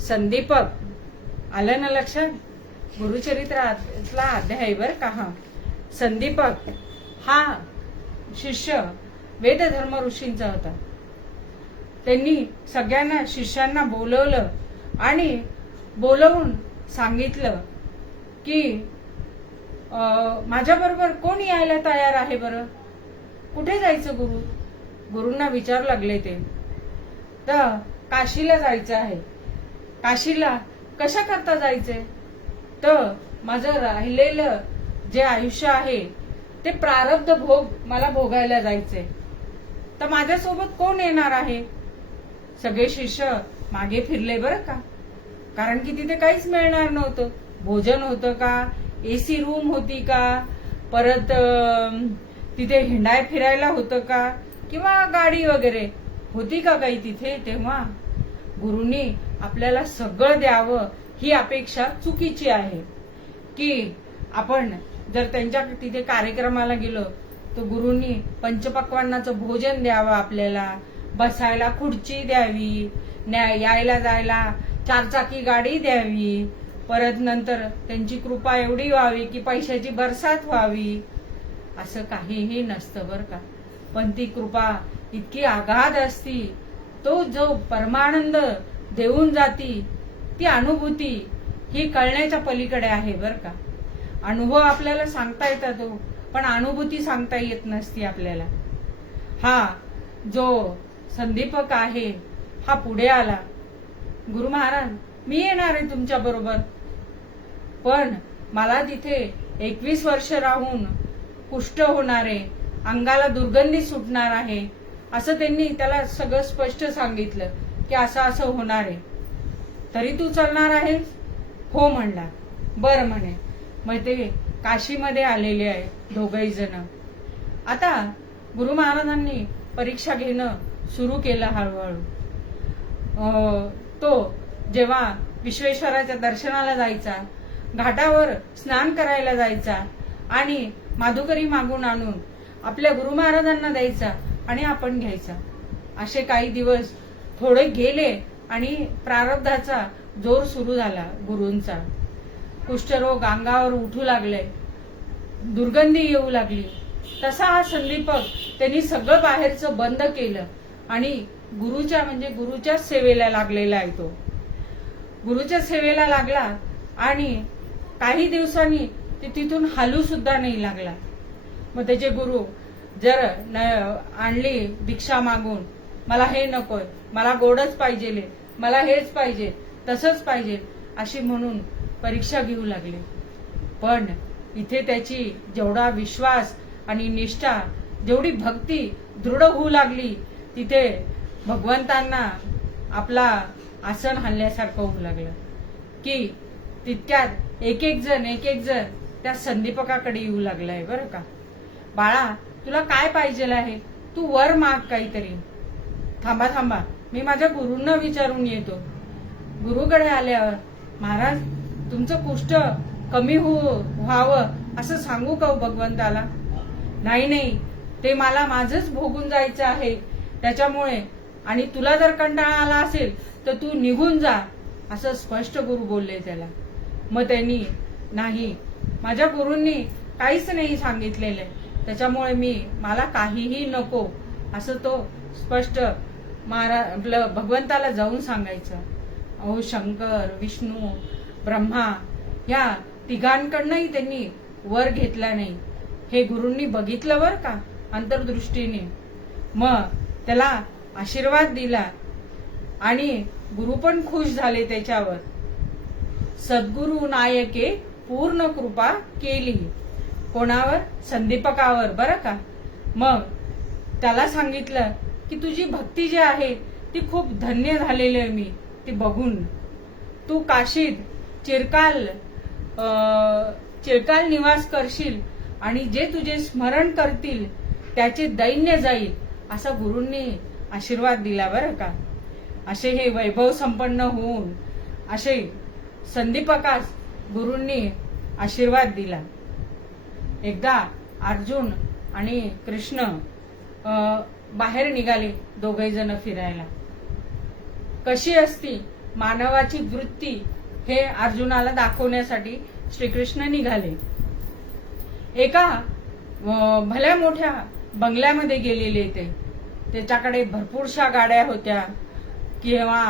संदीपक, आलं ना लक्षात, गुरुचरित्रातला अध्याय बर का. हा संदीपक हा शिष्य वेदधर्म ऋषींचा होता. त्यांनी सगळ्यांना शिष्यांना बोलवलं आणि बोलवून सांगितलं की माझ्याबरोबर कोण यायला तयार आहे बरं, कुठे जायचं गुरु. गुरूंना विचारू लागले ते, तर काशीला जायचं आहे. काशीला कशा करता जायचंय, तर माझं राहिलेलं जे आयुष्य आहे ते प्रारब्ध भोग मला भोगायला जायचंय, तर माझ्यासोबत कोण येणार आहे. सगळे शिष्य मागे फिरले बरं का, कारण की तिथे काहीच मिळणार नव्हतं. भोजन होतं का, एसी रूम होती का, परत तिथे हिंडाय फिरायला होतं का, किंवा गाडी वगैरे होती का काही तिथे. तेव्हा गुरुंनी आपल्याला सगळं द्यावं ही अपेक्षा चुकीची आहे. की आपण जर त्यांच्या तिथे कार्यक्रमाला गेलो तर गुरुंनी पंचपक्वान्नाचं भोजन द्यावं, आपल्याला बसायला खुर्ची द्यावी, यायला जायला 4 चाकी गाडी द्यावी, परत नंतर त्यांची कृपा एवढी व्हावी की पैशाची बरसात व्हावी, असं काहीही नसतं बरं का. पण ती कृपा इतकी आगाध असती, तो जो परमानंद देऊन जाती, ती अनुभूती ही कळण्याच्या पलीकडे आहे बरं का. अनुभव आपल्याला सांगता येतात, पण अनुभूती सांगता येत नसती आपल्याला. हा जो संदीपक आहे हा पुढे आला, गुरु महाराज मी येणार आहे तुमच्या बरोबर, पण मला तिथे 21 वर्ष राहून कुष्ठ होणार आहे, अंगाला दुर्गंधी सुटणार आहे, असं त्यांनी त्याला सगळं स्पष्ट सांगितलं की असं असं होणार आहे. तरी तू चालणार आहेस? हो म्हणला. बरं म्हणे. मग ते काशीमध्ये आलेले आहे दोघही जण. आता गुरु महाराजांनी परीक्षा घेणं सुरू केलं हळूहळू. तो जेव्हा विश्वेश्वराच्या दर्शनाला जायचा, घाटावर स्नान करायला जायचा आणि माधुकरी मागून आणून आपल्या गुरु महाराजांना द्यायचा आणि आपण घ्यायचा. असे काही दिवस थोडे गेले आणि प्रारब्धाचा जोर सुरू झाला गुरूंचा. कुष्ठरोग अंगावर उठू लागले, दुर्गंधी येऊ लागली. तसा हा संदीपक त्यांनी सगळं बाहेरचं बंद केलं आणि गुरुच्या सेवेला लागलेला आहे. तो गुरुच्या सेवेला लागला आणि काही दिवसांनी ते तिथून हालू सुद्धा नाही लागला. मग त्याचे गुरु जर आणली भिक्षा मागून, मला हे नकोय, मला गोडच पाहिजे, मला हेच पाहिजे, तसंच पाहिजे अशी म्हणून परीक्षा घेऊ लागले. पण इथे त्याची जेवढा विश्वास आणि निष्ठा, जेवढी भक्ती दृढ होऊ लागली, तिथे भगवंतांना आपला आसन हलल्यासारखं होऊ लागलं की तितक्यात एक एक जण त्या संदीपकाकडे येऊ लागलाय. बरं का, बाळा तुला काय पाहिजे आहे, तू वर माग काहीतरी. थांबा, मी माझ्या गुरूंना विचारून येतो. गुरुकडे आल्यावर, महाराज तुमचं कुष्ठ कमी व्हावं असं सांगू का भगवंताला? नाही, ते मला माझंच भोगून जायचं आहे त्याच्यामुळे, आणि तुला जर कंटाळा आला असेल तर तू निघून जा असं स्पष्ट गुरु बोलले त्याला. मग त्यांनी, नाही, माझ्या गुरूंनी काहीच नाही सांगितलेलं, त्याच्यामुळे मला काहीही नको असं तो स्पष्ट आपलं भगवंताला जाऊन सांगायचं. अहो शंकर, विष्णू, ब्रह्मा या तिघांकडनंही त्यांनी वर घेतला नाही. हे गुरूंनी बघितलं बर का अंतर्दृष्टीने. मग त्याला आशीर्वाद दिला आणि गुरु पण खुश झाले त्याच्यावर. सद्गुरु नायके पूर्ण कृपा केली. कोणावर? संदीपकावर. बरं का. मग त्याला सांगितलं की तुझी भक्ती जी आहे ती खूप धन्य झालेली आहे मी ती बघून. तू काशीत चिरकाल निवास करशील आणि जे तुझे स्मरण करतील त्याचे दैन्य जाईल असा गुरूंनी आशीर्वाद दिला. बरं का. असे हे वैभव संपन्न होऊन असे संदीपकास गुरूंनी आशीर्वाद दिला. एकदा अर्जुन आणि कृष्ण बाहेर निघाले दोघे जण फिरायला. कशी असती मानवाची वृत्ती हे अर्जुनाला दाखवण्यासाठी श्रीकृष्ण निघाले. एका भल्या मोठ्या बंगल्यामध्ये गेलेले ते. त्याच्याकडे भरपूरशा गाड्या होत्या किंवा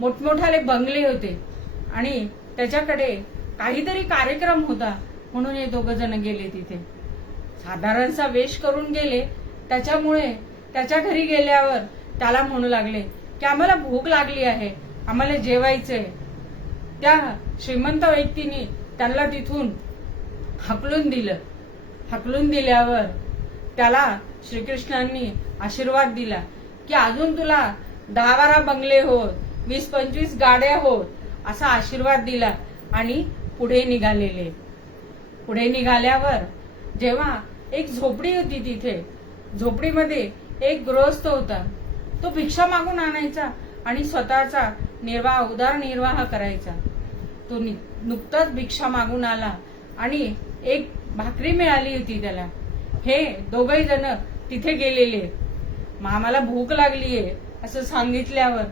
मोठमोठाले बंगले होते आणि त्याच्याकडे काहीतरी कार्यक्रम होता म्हणून हे दोघ जण गेले तिथे. साधारणसा वेश करून गेले. त्याच्यामुळे त्याच्या घरी गेल्यावर त्याला म्हणू लागले की आम्हाला भूक लागली आहे, आम्हाला जेवायचंय. त्या श्रीमंत व्यक्तीने त्यांना तिथून हाकलून दिलं. हाकलून दिल्यावर त्याला श्रीकृष्णांनी आशीर्वाद दिला की अजून तुला 10-12 बंगले होत, 20-25 गाड्या होत असा आशीर्वाद दिला आणि पुढे निघालेले. पुढे निघाल्यावर जेव्हा एक झोपडी होती तिथे, झोपडीमध्ये एक गृहस्थ होता. तो भिक्षा मागून आणायचा आणि स्वतःचा उदरनिर्वाह करायचा. तो नुकताच भिक्षा मागून आला आणि एक भाकरी मिळाली होती त्याला. हे दोघही जण तिथे गेलेले. आम्हाला भूक लागलीये असं सांगितल्यावर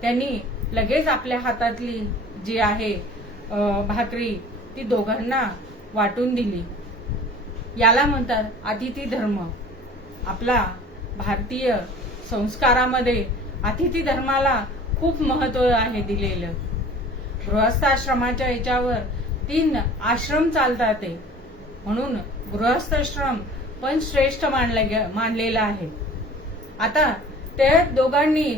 त्यांनी लगेच आपल्या हातातली जी आहे भाकरी ती दोघांना वाटून दिली. याला म्हणतात अतिथी धर्म. आपला भारतीय संस्कारामध्ये अतिथी धर्माला खूप महत्व आहे दिलेलं. गृहस्थाश्रमाच्या याच्यावर 3 आश्रम चालतात म्हणून गृहस्थाश्रम पण श्रेष्ठ मानलेला आहे. आता त्या दोघांनी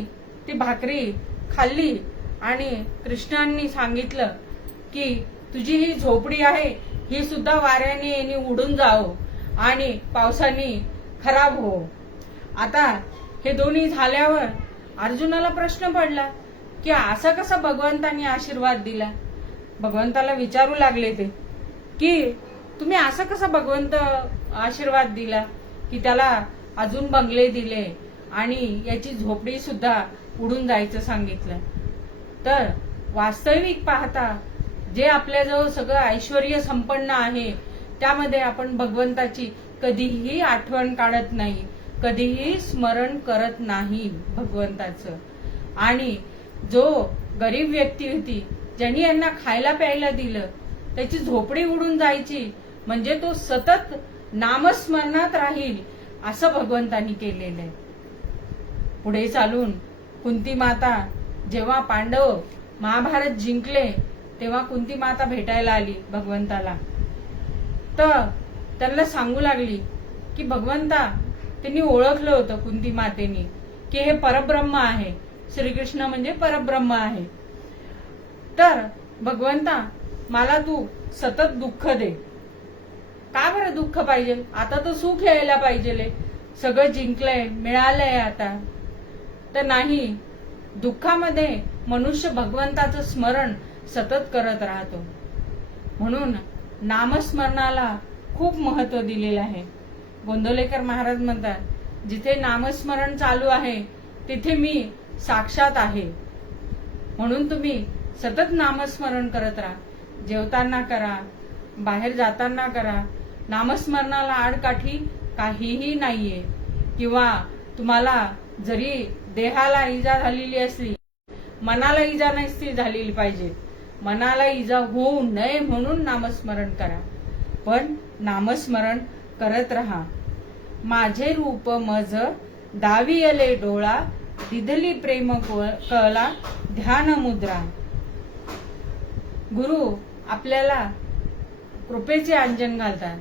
ती भाकरी खाल्ली आणि कृष्णांनी सांगितलं की तुझी ही झोपडी आहे ही सुद्धा वाऱ्याने उडून जाओ आणि पावसाने खराब हो. आता हे दोन्ही झाल्यावर अर्जुनाला प्रश्न पडला की असा कसा भगवंतांनी आशीर्वाद दिला. भगवंताला विचारू लागले ते की तुम्ही असा कसा भगवंत आशीर्वाद दिला की त्याला अजून बंगले दिले आणि याची झोपडी सुद्धा उडून जायचं सांगितलं. तर वास्तविक पाहता जे आपल्याजवळ सगळं ऐश्वर्य संपन्न आहे त्यामध्ये आपण भगवंताची कधीही आठवण काढत नाही, कधीही स्मरण करत नाही भगवंताचं. आणि जो गरीब व्यक्ती होती ज्यांनी यांना खायला प्यायला दिलं त्याची झोपडी उडून जायची, म्हणजे तो सतत नामस्मरणात राहील असं भगवंतांनी केलेलं आहे. पुढे चालून कुंती माता जेव्हा पांडव महाभारत जिंकले तेव्हा कुंती माता भेटायला आली भगवंताला. तर त्यांना सांगू लागली की भगवंता, त्यांनी ओळखलं होतं कुंती मातेनी की हे परब्रह्म आहे, श्रीकृष्ण म्हणजे परब्रह्म आहे. तर भगवंता, मला तू सतत दुःख दे. का बरं दुःख पाहिजे? आता तर सुख यायला पाहिजे, सगळं जिंकलंय, मिळालंय आता. तर नाही, दुःखामध्ये मनुष्य भगवंताचं स्मरण सतत करत राहतो. म्हणून नामस्मरणाला खूप महत्व दिलेलं आहे. गोंदवलेकर महाराज म्हणतात, जिथे नामस्मरण चालू आहे तिथे मी साक्षात आहे. म्हणून तुम्ही सतत नामस्मरण करत राहा. जेवताना करा, बाहेर जाताना करा. नामस्मरणाला आडकाठी काहीही नाहीये. किंवा तुम्हाला जरी देहाला इजा झालेली असली, मनाला इजा नसती झालेली पाहिजे. मनाला इजा होऊ नये म्हणून नामस्मरण करा, पण नामस्मरण करत राहा. माझे रूप मज दावियले डोळा, दिधली प्रेम कला ध्यान मुद्रा. गुरु आपल्याला कृपेचे अंजन घालतात.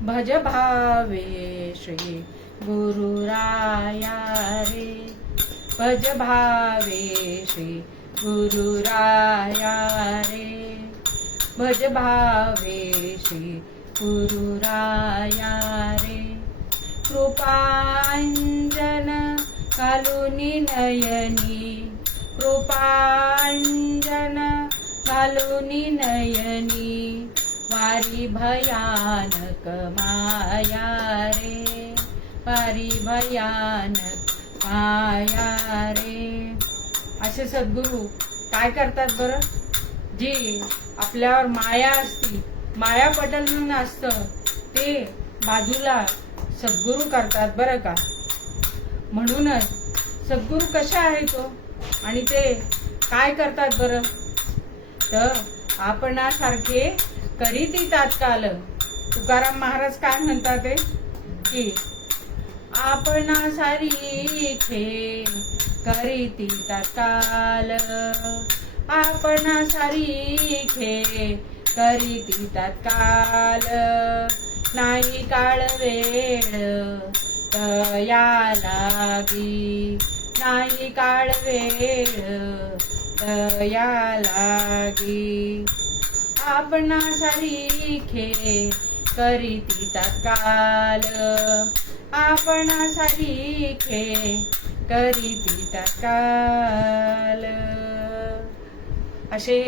भज भावे श्री गुरुराया रे, भज भावे श्री गुरुराया रे, भज भावे श्री गुरुराया रे. कृपांजन घालुनी नयनी, कृपांजन घालुनी नयनी, वारी भयानक माया रे, वारी भयानक माया रे. असे सद्गुरू काय करतात बरं? जी आपल्यावर माया असती, माया पटल असतं, ते बाजूला सद्गुरू करतात बरं का. म्हणूनच सद्गुरू कशा आहेत तो, आणि ते काय करतात बरं? तर आपणासारखे करीती तात्काल. तुकाराम महाराज काय म्हणतात ते की आपणासारीखे करीती तात्काल, आपणासारीखे करीती तात्काल, नाही काळ वेळ तया लागी, नाही काळ वेळ तया लागी. आपणासारीखे करीती तात्काल, आपणासारीखे करीती तात्काल. असे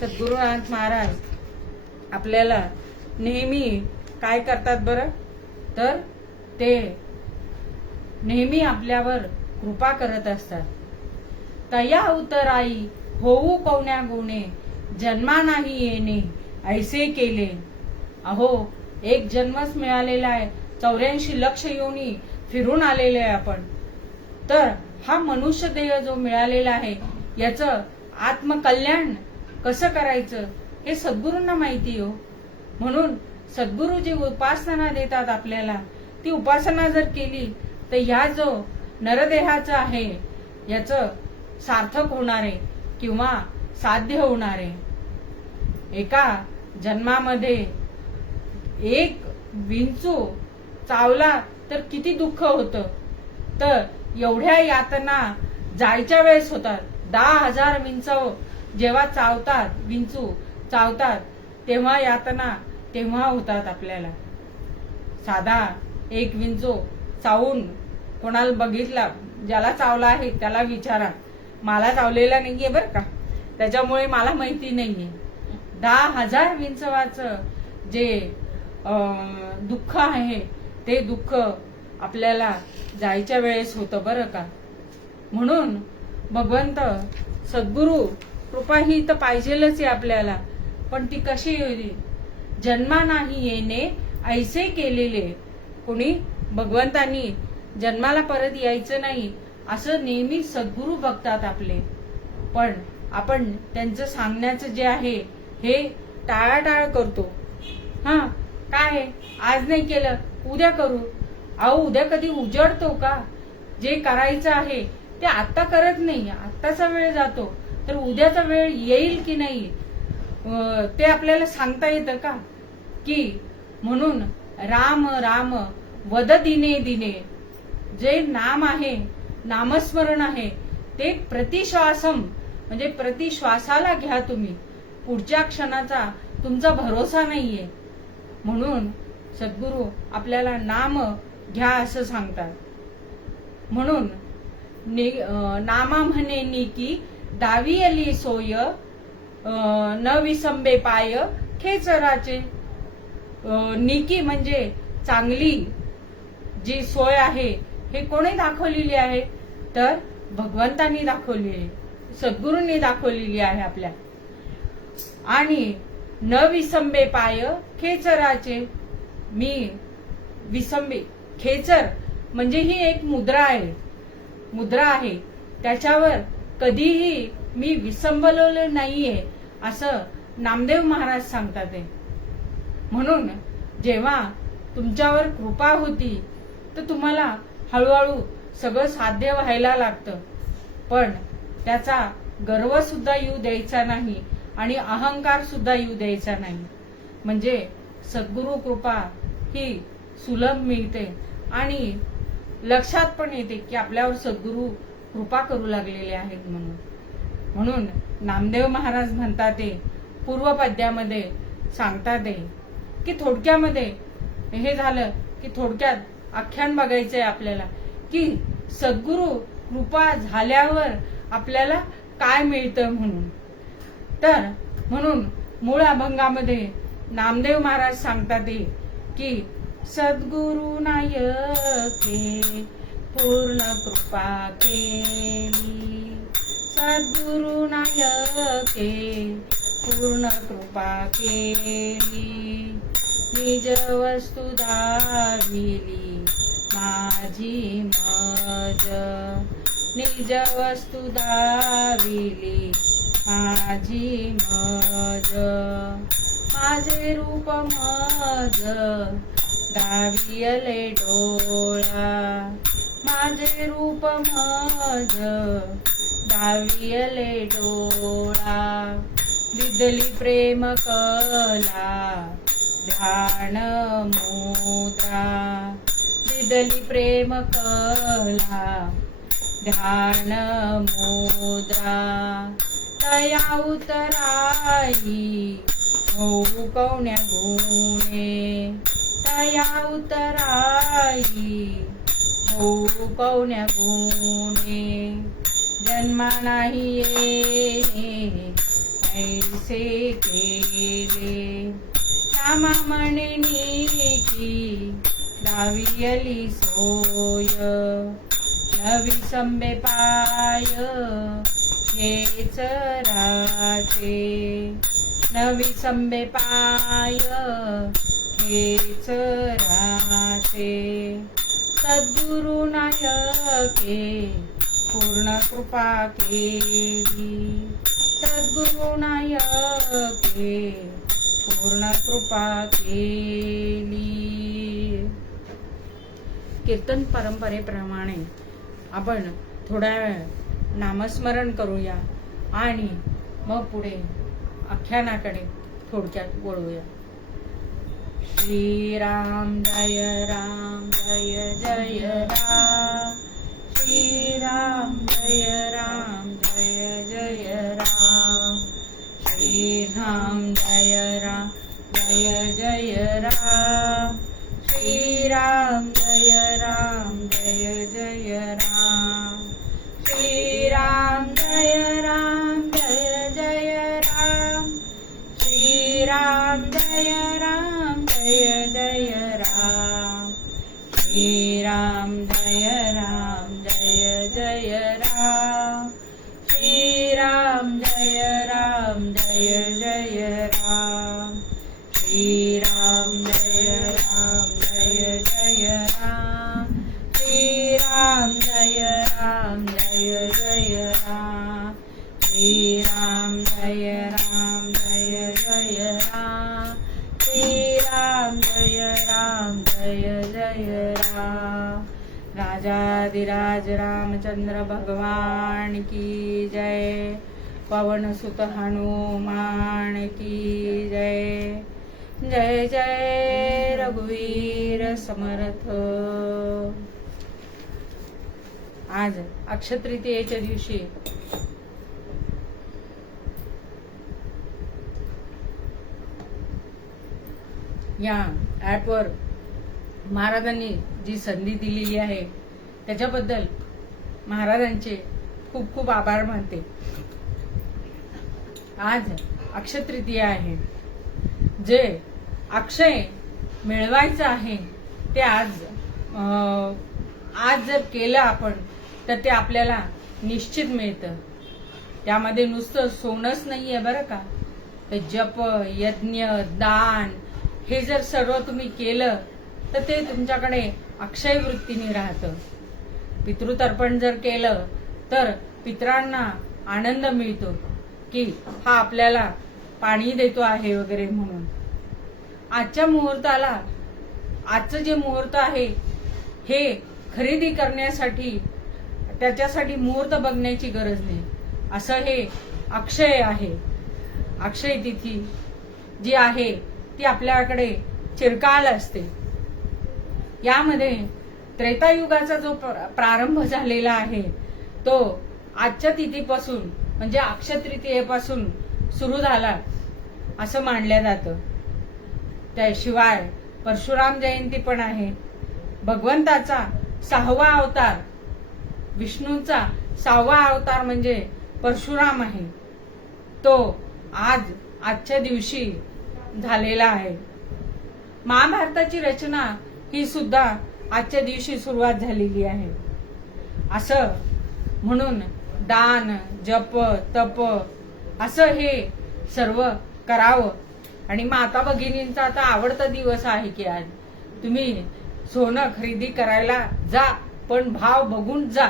सद्गुरुनाथ महाराज आपल्याला नेहमी काय करतात बरं? तर ते नेहमी आपल्यावर कृपा करत असतात. तया उतराई होऊ कोण्या गुणे, जन्मा नाही येणे ऐसे केले. अहो, एक जन्मच मिळालेला आहे, 84 लक्ष योनी फिरून आलेले आहे आपण. तर हा मनुष्य देह जो मिळालेला आहे याचं आत्मकल्याण कसं करायचं हे सद्गुरूंना माहिती हो. म्हणून सद्गुरू जी उपासना देतात आपल्याला, ती उपासना जर केली तर ह्या जो नरदेहाचं आहे याचं सार्थक होणार आहे किंवा साध्य होणार आहे. एका जन्मामध्ये एक विंचू चावला तर किती दुःख होतं. तर एवढ्या यातना जायच्या वेळेस होतात. 10,000 विंचू जेव्हा चावतात, विंचू चावतात, तेव्हा यातना तेव्हा होतात आपल्याला. साधा एक विंचू चावून कोणाला बघितला, ज्याला चावला आहे त्याला विचारा. मला चावलेला नाहीये बरं का, त्याच्यामुळे मला माहिती नाहीये. 10,000 विंचवाचं जे दुःख आहे ते दुःख आपल्याला जायच्या वेळेस होतं बरं का. म्हणून भगवंत सद्गुरू कृपा ही तर पाहिजेलच आहे आपल्याला, पण ती कशी होईल? जन्मा नाही येणे ऐसे केलेले. कोणी भगवंतांनी जन्माला परत यायचं नाही असं नेहमी सद्गुरू बघतात आपले. पण आपण त्यांचं सांगण्याचं जे आहे हे टाळाटाळ करतो. काय आज नाही केलं उद्या करू. अहो उद्या कधी उजडतो का? जे करायचं आहे ते आता करत नाही, आत्ताचा वेळ जातो, तर उद्याचा वेळ येईल की नाही ते आपल्याला सांगता येतं का? की म्हणून राम राम वद दिने दिने, जे नाम आहे, नामस्मरण आहे, ते प्रतिश्वासम म्हणजे प्रतिश्वासाला घ्या तुम्ही. पुढच्या क्षणाचा तुमचा भरोसा नाहीये. म्हणून सद्गुरू आपल्याला नाम घ्या असं सांगतात. म्हणून नामा म्हणे निकी दावी अली सोय, न विसंबे पाय खेचराचे. निकी म्हणजे चांगली जी सोय आहे हे कोणी दाखवलेली आहे? तर भगवंतांनी दाखवली आहे, सद्गुरूंनी दाखवलेली आहे आपल्या. आणि न विसंबे पाय खेचराचे. मी विसंबे, खेचर म्हणजे ही एक मुद्रा आहे, त्याच्यावर कधीही मी विसंबलेलं नाहीये असं नामदेव महाराज सांगतात. म्हणून जेव्हा तुमच्यावर कृपा होती तर तुम्हाला हळूहळू सगळं साध्य व्हायला लागतं, पण त्याचा गर्व सुद्धा येऊ द्यायचा नाही आणि अहंकार सुद्धा येऊ द्यायचा नाही. म्हणजे सद्गुरु कृपा ही सुलभ मिळते आणि लक्षात पण येते की आपल्यावर सद्गुरु कृपा करू लागलेले आहेत म्हणून नामदेव महाराज म्हणतात ते पूर्वपद्यामध्ये सांगतात की थोडक्यामध्ये हे झालं की थोडक्यात आख्यान बघायचंय आपल्याला की सद्गुरु कृपा झाल्यावर आपल्याला काय मिळतं म्हणून. तर म्हणून मूळ अभंगामध्ये नामदेव महाराज सांगतात की सद्गुरु नायके पूर्ण कृपा केली, सद्गुरु नायके पूर्ण कृपा केली, निज वस्तु दाविली माझी मज, निज वस्तु दाविली माझी मज, माझे रूप मज दावियले डोळा, माझे रूप मज दावियले डोळा, दिदली प्रेम कला ध्यान मुद्रा, दिदली प्रेम कला ध्यान मुद्रा, तया उतराई होऊ कवण्या गुणे, तया उतराई होऊ कवण्या गुणे, जन्मा नाही येणे ऐसे केले, नामा म्हणे निकी दावियली सोय, न विसंबे पाय खेचराचे, न विसंबे पाय खेचराचे, सद्गुरु नायके पूर्ण कृपा केली, सद्गुरु नायके पूर्ण कृपा केली. कीर्तन परंपरेप्रमाणे आपण थोड्या वेळ नामस्मरण करूया आणि मग पुढे आख्यानाकडे थोडक्यात वळूया. श्रीराम जय राम जय जय राम, श्रीराम जय राम जय जय राम, श्रीराम जय राम जय जय राम, श्रीराम जय राम जय जय राम, श्रीराम जय राम जय जय राम, श्रीराम जय राम जय जय राम, श्रीराम जय राम जय जय राम, श्रीराम जय राम जय जय राम, श्रीराम जय राम जय जय राम, श्रीराम जय राम जय जय राम, श्रीराम जय राम जय जय राम, श्रीराम जय राम जय जय राम। राजाधिराज रामचंद्र भगवान की जय, पवन सुत हनुमान की जय। जय जय रघुवीर समर्थ। आज अक्षय तृतीयेच्या दिवशी या ॲपवर महाराजांनी जी संधी दिलेली आहे त्याच्याबद्दल महाराजांचे खूप खूप आभार मानते। आज अक्षय तृतीया आहे, जे अक्षय मिळवायचं आहे ते आज जर केलं आपण तर ते आपल्याला निश्चित मिळतं। त्यामध्ये नुसतं सोनंच नाहीये बरं का, तर जप यज्ञ दान हे जर सर्व तुम्ही केलं तर ते तुमच्याकडे अक्षय वृत्तीने राहतं। पितृतर्पण जर केलं तर पितरांना आनंद मिळतो की हा आपल्याला पाणी देतो आहे वगैरे म्हणून। आजच्या मुहूर्ताला, आजचं जे मुहूर्त आहे हे खरेदी करण्यासाठी, त्याच्यासाठी मुहूर्त बघण्याची गरज नाही, असं हे अक्षय आहे। अक्षय तिथी जी आहे ती आपल्याकडे चिरकाल असते। यामध्ये त्रेतायुगाचा जो प्रारंभ झालेला आहे तो आजच्या तिथीपासून म्हणजे अक्षय तृतीयेपासून सुरू झाला असं मानलं जातं। त्याशिवाय परशुराम जयंती पण आहे। भगवंताचा 6वा अवतार, विष्णूचा 6वा अवतार म्हणजे परशुराम आहे, तो आजच्या दिवशी झालेला आहे। महाभारताची रचना ही सुद्धा आजच्या दिवशी सुरुवात झालेली आहे। असं म्हणून दान जप तप असं हे सर्व करावं। आणि माता भगिनींचा आता आवडता दिवस आहे की आज तुम्ही सोनं खरेदी करायला जा, पण भाव बघून जा,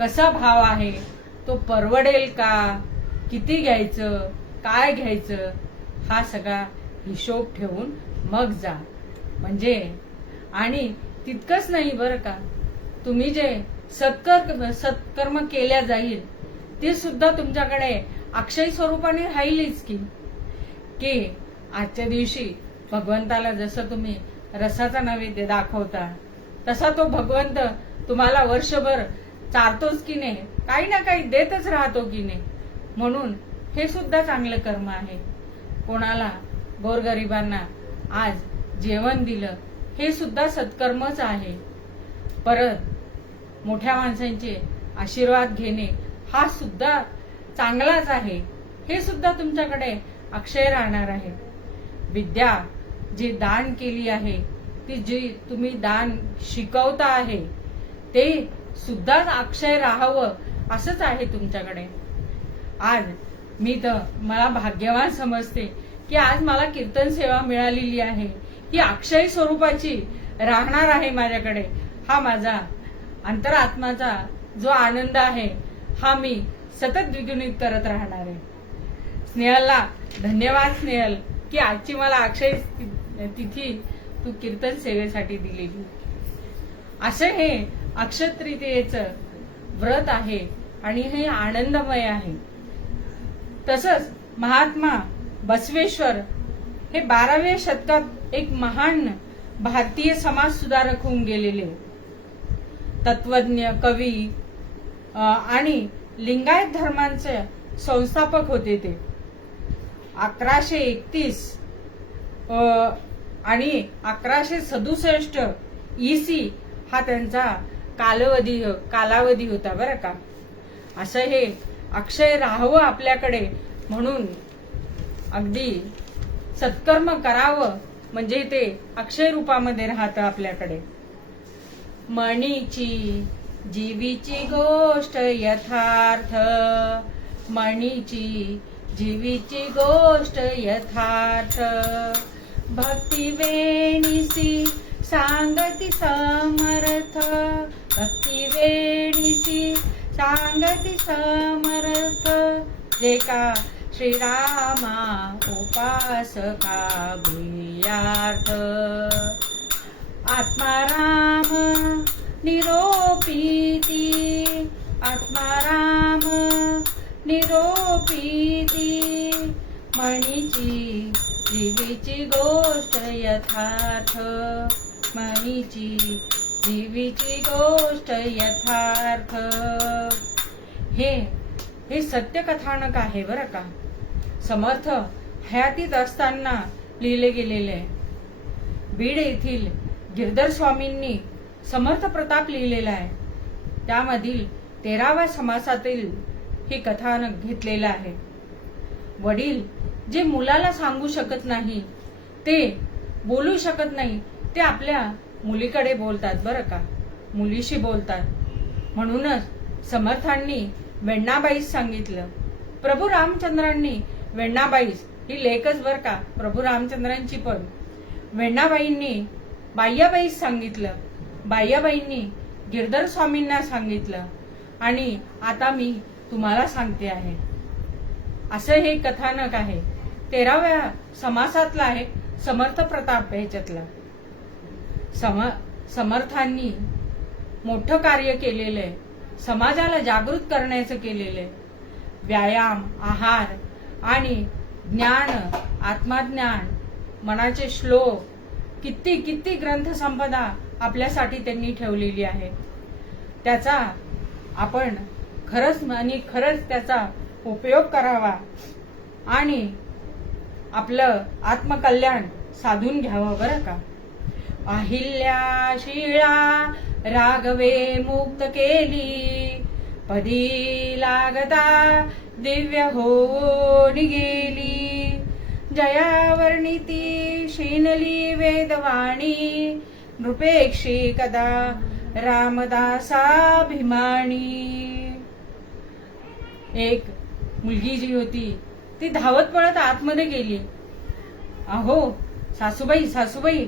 कसा भाव आहे तो परवडेल का, किती घ्यायचं काय घ्यायचं हा सगळा हिशोब ठेवून मग जा। म्हणजे आणि तितकंच नाही बरं का, तुम्ही जे सत्कर्म केल्या जाईल ते सुद्धा तुमच्याकडे अक्षय स्वरूपाने राहीलच की आजच्या दिवशी भगवंताला जसं तुम्ही रसाचा नैवेद्य दाखवता तसा तो भगवंत तुम्हाला वर्षभर चारतोच की नाही, काही ना काही देतच राहतो की नाही। म्हणून हे सुद्धा चांगलं कर्म आहे। कोणाला गोरगरिबांना आज जेवण दिलं हे सुद्धा सत्कर्मच आहे। परत मोठ्या माणसांचे आशीर्वाद घेणे हा सुद्धा चांगलाच आहे, हे सुद्धा तुमच्याकडे अक्षय राहणार आहे। विद्या जी दान केली आहे ती जी तुम्ही दान शिकवता आहे ते सुद्धा अक्षय राहावं असंच आहे तुमच्याकडे। आज मी तर मला भाग्यवान समजते की आज मला कीर्तन सेवा मिळालेली आहे, ही अक्षय स्वरूपाची राहणार आहे माझ्याकडे। हा माझा अंतरात्माचा जो आनंद आहे हा मी सतत द्विगुणित करत राहणार आहे। स्नेहलला धन्यवाद स्नेहल की आजची मला अक्षय तिथी तू कीर्तन सेवेसाठी दिलेली। असं हे अक्षय तृतीयेचं व्रत आहे आणि हे आनंदमय आहे। तसंच महात्मा बसवेश्वर हे 12व्या शतकात एक महान भारतीय समाज सुधारक होऊन गेलेले तत्वज्ञ कवी आणि लिंगायत धर्मांचे संस्थापक होते। ते 1131 आणि 1167 ईसी हा त्यांचा कालावधी होता बरं का। असं हे अक्षय राहावं आपल्याकडे म्हणून अगदी सत्कर्म करावं म्हणजे ते अक्षय रूपामध्ये राहतं आपल्याकडे। मणीची जीवीची गोष्ट यथार्थ, मणीची जीवीची गोष्ट यथार्थ, भक्ती वेणीसी सांगती समर्थ, भक्ती वेणीसी सांगती समर्थ जे का श्रीरामा उपासका गुह्यार्थ आत्माराम निरोपीती आत्माराम निरोपीती मनीची जीवीची गोष्ट यथार्थ मनीची जीवीची गोष्ट यथार्थ हे सत्य कथानक आहे बरं का. समर्थ हयातीत असताना लिहिले गेलेले आहे. बीड येथील गिरधर स्वामींनी समर्थ प्रताप लिहिलेला आहे. त्यामधील 13व्या समासातील हे कथानक घेतलेलं आहे. वडील जे मुलाला सांगू शकत नाही, ते बोलू शकत नाही, ते आपल्या मुलीकडे बोलतात बरं का, मुलीशी बोलतात. म्हणूनच समर्थांनी वेण्णाबाईस सांगितलं. प्रभू रामचंद्रांनी वेण्णाबाईस ही लेकच बर का, प्रभू रामचंद्रांची पण. वेण्णाबाईंनी बाह्याबाईस सांगितलं. बाह्याबाईंनी गिरधर स्वामींना सांगितलं. आणि आता मी तुम्हाला सांगते आहे. असं हे कथानक आहे. 13व्या समासातला आहे. समर्थ प्रताप ह्याच्यातला. समर्थांनी मोठं कार्य केलेलं आहे. समाजाला जागृत करण्याचं केलेलं आहे. व्यायाम, आहार आणि ज्ञान, आत्मज्ञान, मनाचे श्लोक, किती ग्रंथसंपदा आपल्यासाठी त्यांनी ठेवलेली आहे. त्याचा आपण खरंच त्याचा उपयोग करावा आणि आपलं आत्मकल्याण साधून घ्यावं बरं का. अहिल्या शिळा राघवे मुक्त केली, पदी लागता दिव्य होऊन गेली. जयावर्णिती शिनली वेदवाणी, नृपेक्षी कदा रामदासाभिमानी. एक मुलगी जी होती ती धावत पळत आतमध्ये गेली. अहो सासूबाई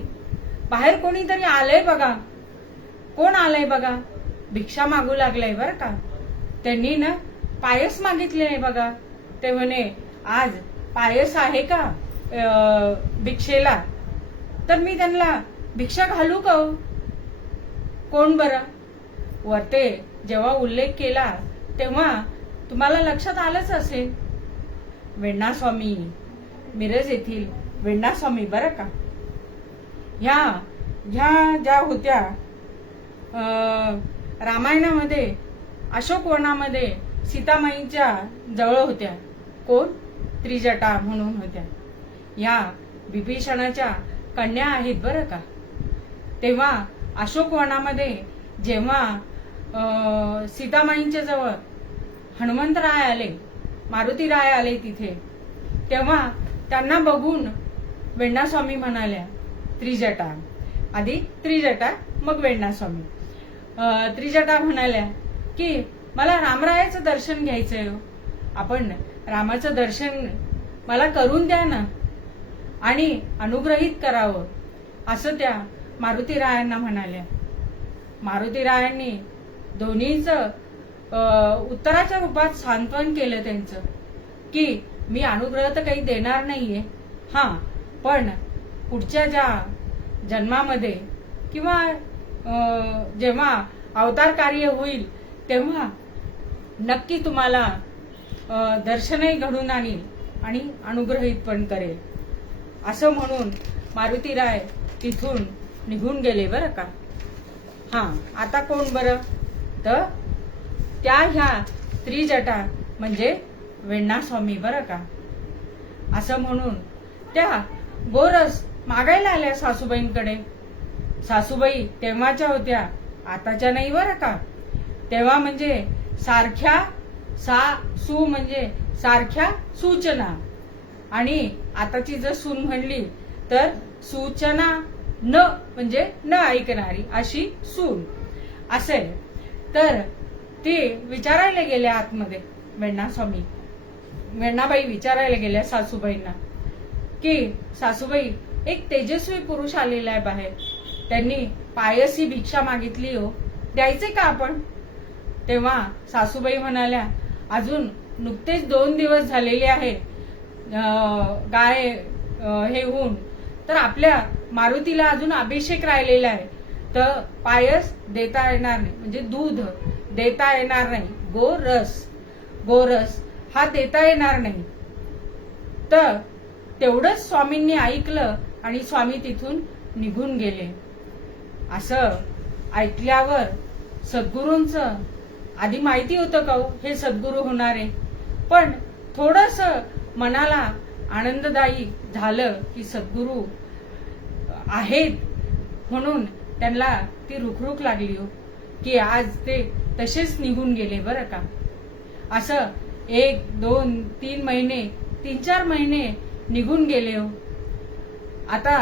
बाहेर कोणीतरी आलंय बघा. कोण आलंय बघा. भिक्षा मागू लागलाय बर का. त्यांनी ना पायस मागितले नाही बघा. ते म्हणे आज पायस आहे का भिक्षेला, तर मी त्यांना भिक्षा घालू का. कोण बरं. वरते जेव्हा उल्लेख केला तेव्हा तुम्हाला लक्षात आलंच असेल. वेण्णास्वामी, मिरज येथील वेण्णास्वामी बरं का. ह्या ज्या होत्या रामायणामध्ये अशोकवनामध्ये सीतामाईंच्या जवळ होत्या. कोण. त्रिजटा म्हणून होत्या. या विभीषणाच्या कन्या आहेत बरं का. तेव्हा अशोकवनामध्ये जेव्हा सीतामाईंच्या जवळ हनुमंतराय आले, मारुतीराय आले तिथे, तेव्हा त्यांना बघून वेण्णास्वामी म्हणाल्या त्रिजटा. आधी त्रिजटा मग वेण्णास्वामी. त्रिजटा म्हणाल्या की मला रामरायाचं दर्शन घ्यायचंय. आपण रामाचं दर्शन मला करून द्या ना आणि अनुग्रहित करावं, असं त्या मारुतीरायांना म्हणाल्या. मारुतीरायांनी दोन्हीचं उत्तराच्या रूपात सांत्वन केलं त्यांचं की मी अनुग्रह तर काही देणार नाहीये, पण पुढच्या ज्या जन्मामध्ये किंवा जेव्हा अवतार कार्य होईल तेव्हा नक्की तुम्हाला दर्शनही घडून आणील आणि अनुग्रहित पण करेल, असं म्हणून मारुतीराय तिथून निघून गेले बरं का. आता कोण बरं. तर ह्या त्रिजटा म्हणजे वेण्णास्वामी बरं का. असं म्हणून त्या गोरस मागायला आल्या सासूबाईंकडे. सासूबाई तेव्हाच्या होत्या, आताच्या नाही बरं का. तेव्हा म्हणजे सारख्या सू म्हणजे सारख्या सूचना, आणि आताची जर सून म्हणली तर सूचना न म्हणजे न ऐकणारी अशी सून असेल. तर ती विचारायला गेल्या आतमध्ये. वेण्णाबाई विचारायला गेल्या सासूबाईंना की सासूबाई एक तेजस्वी पुरुष आलेला आहे बाहेर, त्यांनी पायसी भिक्षा मागितली हो, द्यायचे का आपण. तेव्हा सासूबाई म्हणाल्या, अजून नुकतेच 2 दिवस झालेले आहे गाय हे होऊन, तर आपल्या मारुतीला अजून अभिषेक राहिलेला आहे, तर पायस देता येणार नाही, म्हणजे दूध देता येणार नाही, गोरस हा देता येणार नाही. तर तेवढंच स्वामींनी ऐकलं आणि स्वामी तिथून निघून गेले. असं ऐकल्यावर सद्गुरूंचं आधी माहिती होतं का हे सद्गुरू होणार आहे, पण थोडस मनाला आनंददायी झालं की सद्गुरू आहेत म्हणून त्यांना ती रुखरुख लागली हो की आज ते तसेच निघून गेले बरं का. असं 1, 2, 3 महिने 3-4 महिने निघून गेले हो. आता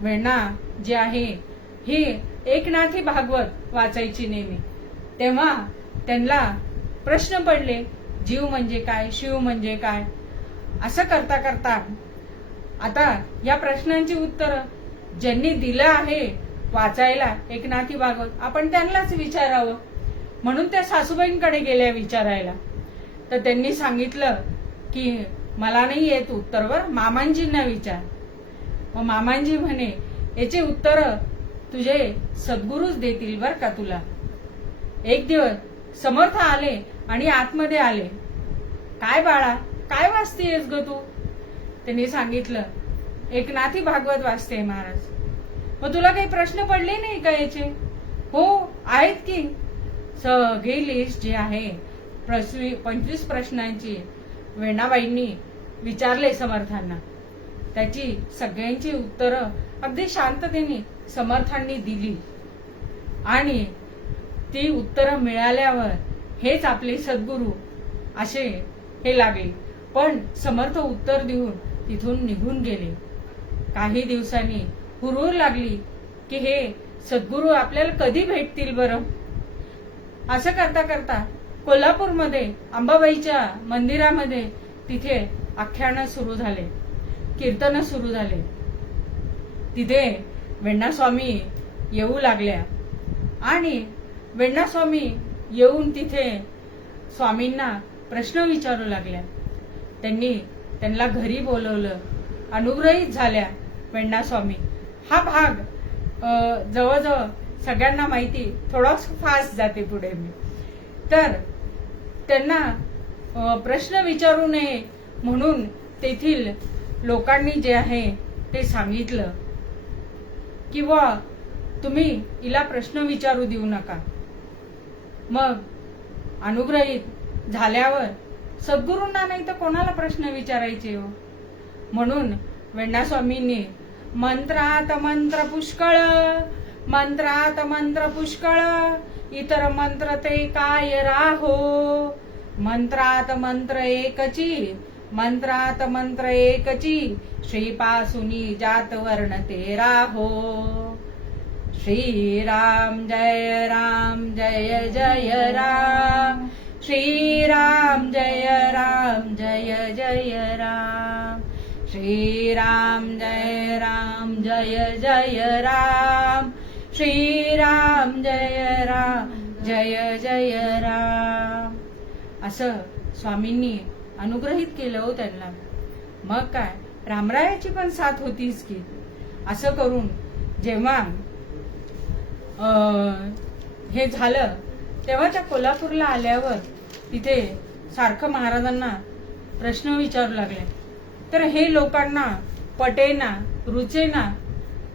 वेण्णा जे आहे ही एकनाथी भागवत वाचायची नेहमी, तेव्हा त्यांना प्रश्न पडले, जीव म्हणजे काय, शिव म्हणजे काय. असं करता करता आता या प्रश्नांची उत्तर ज्यांनी दिलं आहे वाचायला एकनाथी भागवत, आपण त्यांनाच विचारावं म्हणून त्या सासूबाईंकडे गेल्या विचारायला. तर त्यांनी सांगितलं की मला नाही येत उत्तर, वर मामांजींना विचार. मग मामांजी म्हणे, याचे उत्तर तुझे सद्गुरूच देतील बर का तुला. एक दिवस समर्थ आले आणि आतमध्ये आले. काय बाळा, काय वाचतेस ग तू? त्यांनी सांगितलं, एकनाथी भागवत वाचते महाराज. मग तुला काही प्रश्न पडले नाही का याचे? हो आहेत की. सगळी लिस्ट जी आहे 25 प्रश्नांची वेणाबाईंनी विचारले समर्थांना. त्याची सगळ्यांची उत्तरं अगदी शांततेने समर्थांनी दिली आणि ती उत्तरं मिळाल्यावर हेच आपले सद्गुरू असे हे लागले. पण समर्थ उत्तर देऊन तिथून निघून गेले. काही दिवसांनी हुरूर लागली की हे सद्गुरू आपल्याला कधी भेटतील बरं. असं करता करता कोल्हापूरमध्ये अंबाबाईच्या मंदिरामध्ये तिथे आख्यानं सुरू झाले, कीर्तन सुरू झाले. तिथे वेण्णास्वामी येऊ लागल्या आणि वेण्णास्वामी येऊन तिथे स्वामींना प्रश्न विचारू लागल्या. त्यांना घरी बोलवलं, अनुग्रहित झाल्या वेण्णास्वामी. हा भाग जवळजवळ सगळ्यांना माहिती, थोडाच फास्ट जाते पुढे मी. तर त्यांना प्रश्न विचारू नये म्हणून तेथील लोकांनी जे आहे ते सांगितलं किंवा तुम्ही हिला प्रश्न विचारू देऊ नका. मग अनुग्रहित झाल्यावर सद्गुरूंना नाही तर कोणाला प्रश्न विचारायचे हो. म्हणून वेण्णास्वामींनी मंत्रात मंत्र पुष्कळ, मंत्रात मंत्र पुष्कळ, इतर मंत्र ते काय राहो. मंत्रात मंत्र एकची, मंत्रात मंत्र एकची, श्रीपासुनी जात वर्ण ते राहो. श्रीराम जय राम जय जय राम, श्रीराम जय राम जय जय राम, श्रीराम जय राम जय जय राम, श्रीराम जय राम जय जय राम. असं स्वामींनी अनुग्रहित केलं हो त्यांना. मग काय रामरायाची पण साथ होतीच की. असं करून जेव्हा हे झालं तेव्हा त्या कोल्हापूरला आल्यावर तिथे सारखं महाराजांना प्रश्न विचारू लागले. तर हे लोकांना पटेना, रुचेना.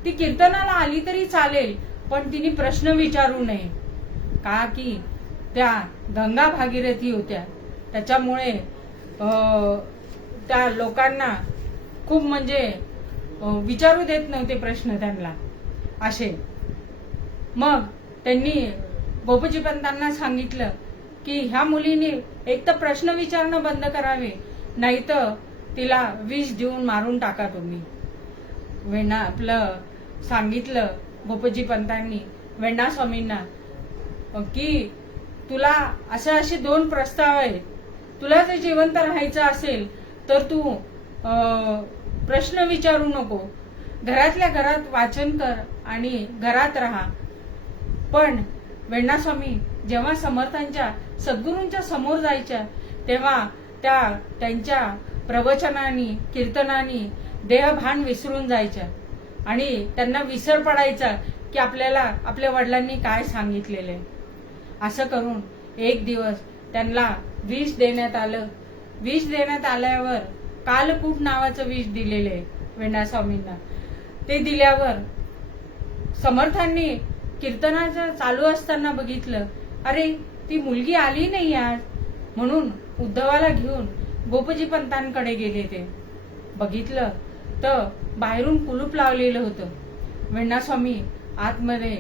ती कीर्तनाला आली तरी चालेल पण तिने प्रश्न विचारू नये, का की त्या गंगा भागीरथी होत्या. त्याच्यामुळे त्या लोकांना खूप म्हणजे विचारू देत नव्हते प्रश्न त्यांना असे. मग त्यांनी गोपजी पंतांना सांगितलं की ह्या मुलीने एक तर प्रश्न विचारणं बंद करावे, नाहीतर तिला विष देऊन मारून टाका तुम्ही. वेण्णा आपलं सांगितलं गोपजी पंतांनी वेण्णास्वामींना की तुला असे 2 प्रस्ताव आहेत. तुला जर जिवंत राहायचं असेल तर तू प्रश्न विचारू नको, घरातल्या घरात वाचन कर आणि घरात राहा. पण वेण्णास्वामी जेव्हा समर्थांच्या सद्गुरूंच्या समोर जायच्या तेव्हा त्यांच्या प्रवचनानी कीर्तनानी देहभान विसरून जायच्या आणि त्यांना विसर पडायचा की आपल्याला आपल्या वडिलांनी काय सांगितलेले. असं करून एक दिवस त्यांना विष देण्यात आलं. विष देण्यात आल्यावर कालकूट नावाचं विष दिलेले वेण्णास्वामींना. ते दिल्यावर समर्थांनी कीर्तनाचं चालू असताना बघितलं, अरे ती मुलगी आली नाही आज, म्हणून उद्धवाला घेऊन गोपजी पंतांकडे गेले. ते बघितलं तर बाहेरून कुलूप लावलेलं होतं. वेण्णास्वामी आतमध्ये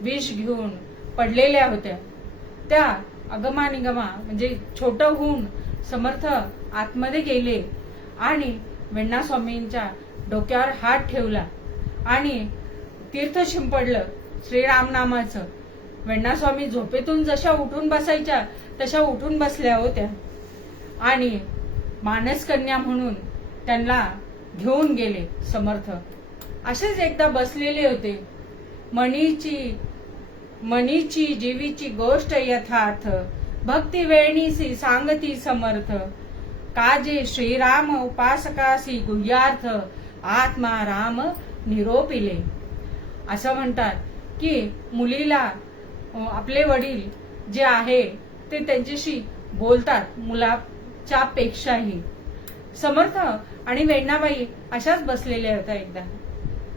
विष घेऊन पडलेल्या होत्या. त्या अगमानिगमा म्हणजे छोटं होऊन समर्थ आतमध्ये गेले आणि वेण्णास्वामींच्या डोक्यावर हात ठेवला आणि तीर्थ शिंपडलं श्रीराम नामाचं. वेण्णास्वामी झोपेतून जशा उठून बसायच्या तशा उठून बसल्या होत्या आणि मानसकन्या म्हणून त्यांना घेऊन गेले समर्थ. असेच एकदा बसलेले होते. मनीची जीवीची गोष्ट यथार्थ, भक्ती वेणीसी सांगती समर्थ, काजे श्रीराम उपासकासी गुह्यार्थ, आत्मा राम निरोपिले. असं म्हणतात की मुलीला आपले वडील जे आहे ते त्यांच्याशी बोलतात मुलाच्या पेक्षाही. समर्थ आणि वेण्णाबाई अशाच बसलेल्या होत्या एकदा.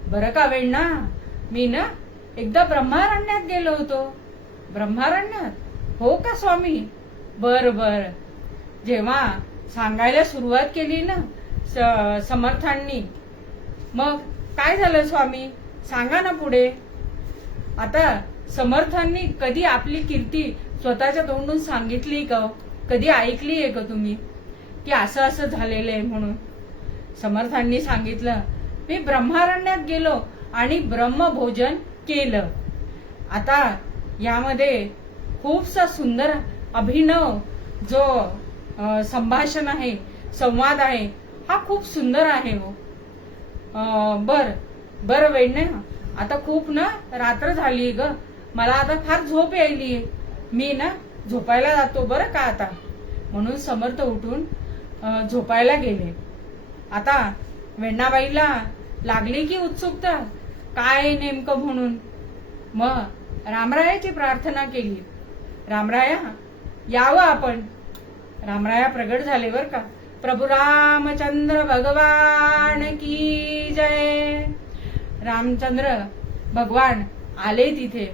बरं का वेण्णा, मी ना एकदा ब्रह्मारण्यात गेलो होतो. ब्रह्मारण्यात? हो का स्वामी? बर बर. जेव्हा सांगायला सुरुवात केली ना समर्थांनी, मग काय झालं स्वामी, सांगा ना पुढे. आता समर्थांनी कधी आपली कीर्ती स्वतःच्या तोंडून सांगितली का? कधी ऐकली आहे का तुम्ही की असं असं झालेलं आहे म्हणून? समर्थांनी सांगितलं, मी ब्रह्मारण्यात गेलो आणि ब्रह्मभोजन केलं. आता यामध्ये खूपसा सुंदर अभिनव जो संभाषण आहे, संवाद आहे, हा खूप सुंदर आहे हो. बर वेण्णा, आता खूप ना रात्र झाली ग, मला आता फार झोप यायली, मी ना झोपायला जातो बरं का आता. म्हणून समर्थ उठून झोपायला गेले. आता वेण्णाबाईला लागली की उत्सुकता, काय नेमकं म्हणून. मग रामरायाची प्रार्थना केली, रामराया यावं आपण. रामराया प्रगट झाले बर का. प्रभू रामचंद्र भगवान की जय. रामचंद्र भगवान आले तिथे.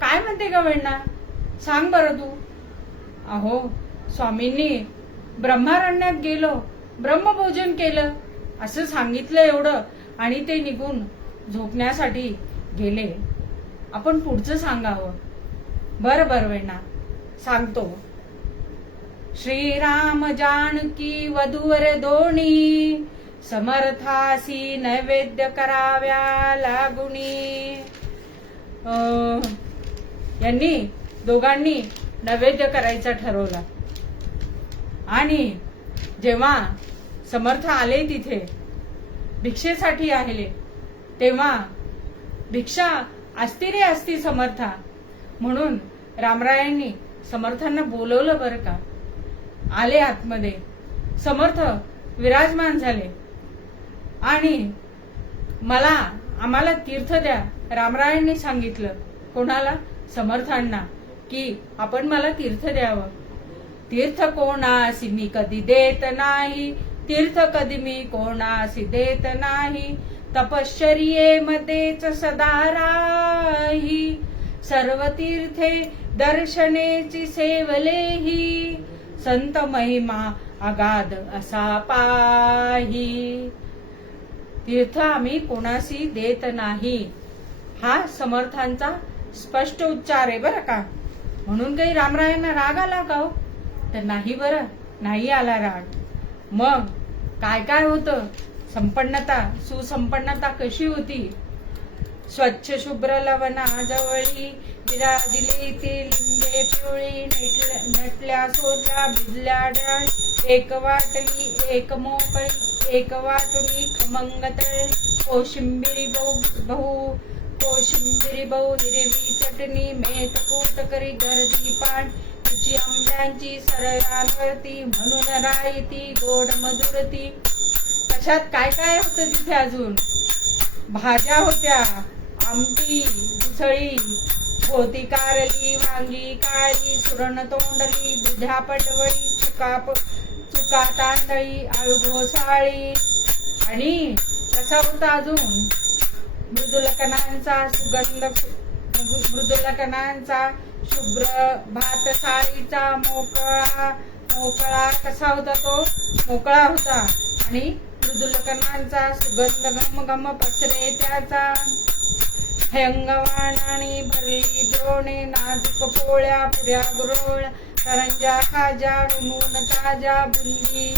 काय म्हणते का वेण्णा, सांग बरं तू. अहो स्वामींनी ब्रह्मारण्यात गेलो, ब्रह्मभोजन केलं असं सांगितलं एवढं आणि ते निघून झोपण्यासाठी गेले. आपण पुढचं सांगावं. बर वेण्णा, सांगतो. श्रीराम जानकी वधूवर दोणी, समर्थासी नैवेद्य कराव्या लागुनी. यांनी दोघांनी नैवेद्य करायचा ठरवला आणि जेव्हा समर्थ आले तिथे भिक्षेसाठी आले, तेव्हा भिक्षा असती रे असती समर्था म्हणून रामरायांनी समर्थांना बोलवलं बरं का. आले आतमध्ये, समर्थ विराजमान झाले आणि आम्हाला तीर्थ द्या. रामरायांनी सांगितलं कोणाला? समर्थांना, की आपण मला तीर्थ द्यावं. तीर्थ कोणासी मी कधी देत नाही, तीर्थ कधी मी कोणासी देत नाही, तपश्चर्येमध्येच सदा राही, सर्व तीर्थे दर्शनेची सेवलेही, संत महिमा अगाध असा पाही. तीर्थ आम्ही कोणासी देत नाही, हा समर्थांचा स्पष्ट उच्चार आहे बरं का. म्हणून काही रामरायांना राग आला का हो? तर नाही बरं, नाही आला राग. मग काय काय होतं? संपन्नता, सुसंपन्नता कशी होती? स्वच्छ शुभ्र लवणाजवळी विराजिली ती लिंबे पिवळी, नटल्या सोजल्या भिजल्या डाळ, एक वाटली एक मोकळी, एक वाटुळी खमंग तळ, कोशिंबिरी बहु हिरवी चटणी, मेथ कूट करी गर्दी पान, चिंचेची आंब्यांची सरयांवरती म्हणून रायती गोड मधुरती. कशात काय काय होतं तिथे अजून? भाज्या होत्या, आमटी, उसळी होती, कारली, वांगी, काळी, सुरण तोंडली, दुध्या पटवळी, चुका तांदळी, आळू घोसाळी. आणि कसा होता अजून? मृदुलकणांचा शुभ्र भात साळीचा मोकळा कसा होता तो? मोकळा होता. आणि मृदुलकणांचा सुगंध घम पसरे त्याचा. हंगवाणाने भरली द्रोणे, नाजूक पोळ्या, पुऱ्या गुरोळ, करंजा, खाजा, नून ताजा, बुंदी,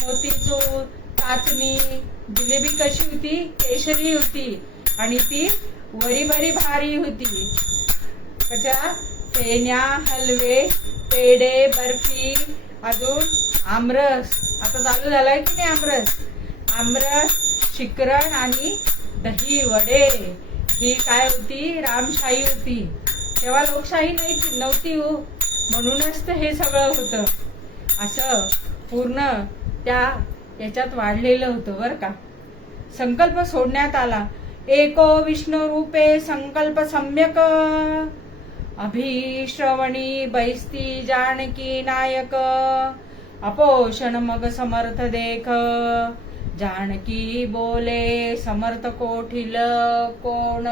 मोतीचूर, चाचणी. जिलेबी कशी होती? केशरी होती आणि ती वरी भारी होती. कशा? फेण्या, हलवे, पेढे, बर्फी, अजून आमरस. आता चालू झालाय की नाही आमरस, शिकरण आणि दही वडे. ही काय होती? रामशाही होती. तेव्हा लोकशाही नव्हती हो, म्हणूनच तर हे सगळं होतं. असं पूर्ण त्या याच्यात वाढलेलं होतं बरं का. संकल्प सोडण्यात आला. एको विष्णू रूपे संकल्प सम्यक, अभिश्रवणी बैस्ती जानकी नायक, अपोषण मग समर्थ देख, जानकी बोले समर्थ कोठील कोण.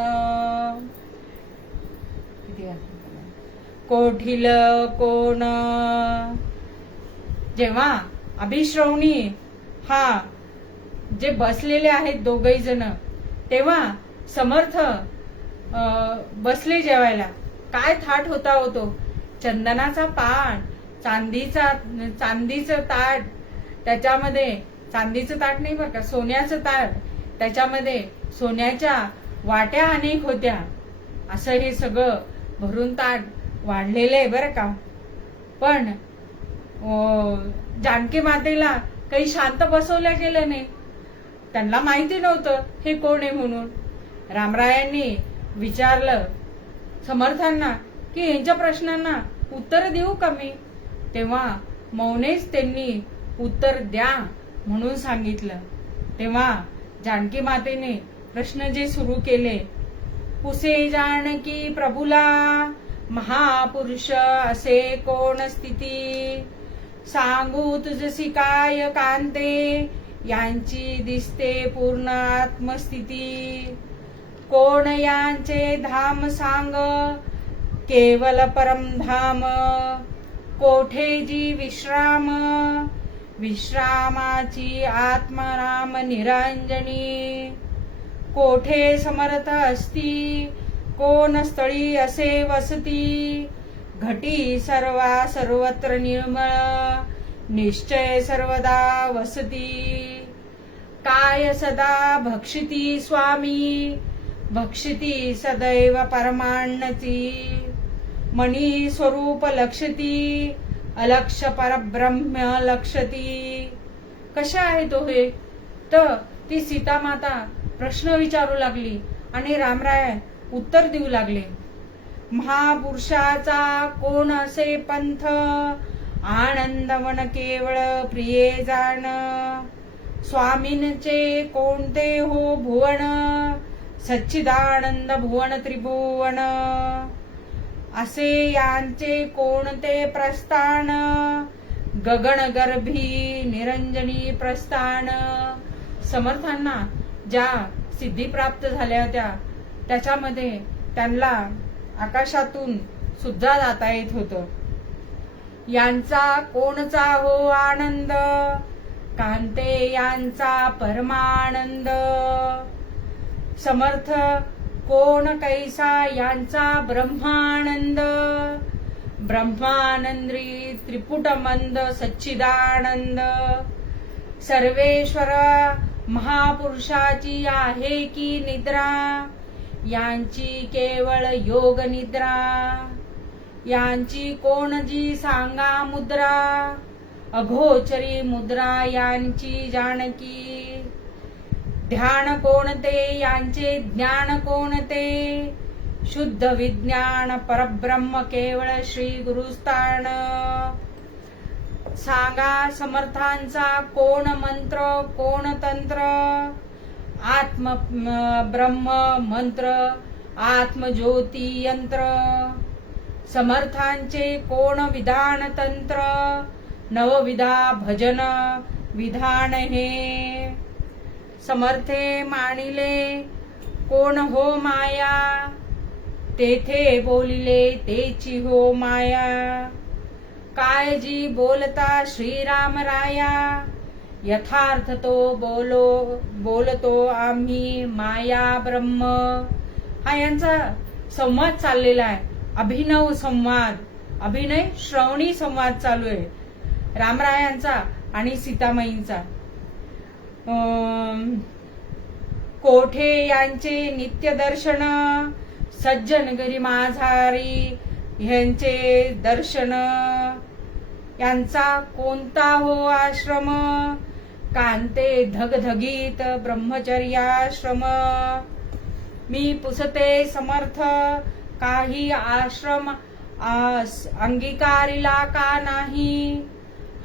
कोठील कोण. जेव्हा अभिश्रवणी हा जे बसलेले आहेत दोघही जण, तेव्हा समर्थ बसले जेवायला. काय थाट होता होतो? चंदनाचा पाट, चांदीचं ताट, त्याच्यामध्ये चांदीचं ताट नाही बरं का, सोन्याचं ताट, त्याच्यामध्ये सोन्याच्या वाट्या अनेक होत्या. असं हे सगळं भरून ताट वाढलेलं आहे बरं का. पण जानकी मातेला काही शांत बसवलं गेलं नाही. त्यांना माहिती नव्हतं हे कोण आहे म्हणून. रामरायांनी विचारलं समर्थांना की यांच्या प्रश्नांना उत्तर देऊ का मी? तेव्हा मौनेच त्यांनी उत्तर द्या म्हणून सांगितलं. तेव्हा जानकी मातेने प्रश्न जे सुरू केले, पुसे जानकी प्रभुला महापुरुष असे कोण स्थिती, सांगू तुझसी काय कांते, यांची दिसते पूर्ण आत्मस्थिती, कोण यांचे धाम सांग, केवल परमधाम, कोठे जी विश्राम, विश्रामाची आत्मनाम निरंजनी, कोठे समर्थ असती, कोण स्थळी असे वसती, घटी सर्वत्र निर्मळ, निश्चय सर्वदा वसती, काय सदा भक्षिती स्वामी, भक्षिती सदैव परमान्नती, मणी स्वरूप लक्षती, अलक्ष परब्रह्म लक्षती. कशा आहे तो हे? तर ती सीतामाता प्रश्न विचारू लागली आणि रामराय उत्तर देऊ लागले. महापुरुषाचा कोण असे पंथ, आनंद मन केवळ प्रिये जाण, स्वामींचे कोणते हो भुवन, सच्चिदानंद भुवन त्रिभुवन, असे यांचे कोणते प्रस्थान, गगनगर्भी निरंजनी प्रस्थान. समर्थांना ज्या सिद्धी प्राप्त झाल्या होत्या त्याच्यामध्ये त्यांना आकाशातून सुद्धा जाता येत होतं. यांचा कोणचा हो आनंद, कांते यांचा परमानंद, समर्थ कोण कैसा यांचा ब्रह्मानंद, ब्रह्मानंदी त्रिपुट मंद सच्चिदानंद, सर्वेश्वर महापुरुषाची आहे की निद्रा, यांची केवळ योग निद्रा, यांची कोण जी सांगा मुद्रा, अघोचरी मुद्रा यांची जानकी, ध्यान कोणते यांचे ज्ञान कोणते, शुद्ध विज्ञान परब्रह्म केवळ श्री गुरुस्थान. सांगा समर्थांचा कोण मंत्र कोण तंत्र, आत्म ब्रह्म मंत्र आत्मज्योती यंत्र. समर्थांचे कोण विधान तंत्र, नवविधा भजन विधान हे. समर्थे मानिले कोण हो माया, तेथे बोलिले तेची हो माया. काय जी बोलता श्रीराम राया, यथार्थ तो बोलतो आम्ही माया ब्रह्म. हा यांचा संवाद चाललेला आहे, अभिनव संवाद, अभिनय श्रवणी संवाद चालू आहे रामरायांचा आणि सीतामाईंचा. कोठे यांचे नित्य दर्शन, सज्जन गरी माझारी ह्यांचे दर्शन. यांचा कोणता हो आश्रम, कांते धगधगीत ब्रह्मचर्याश्रम. मी पुसते समर्थ काही आश्रम अंगीकारिला का नाही.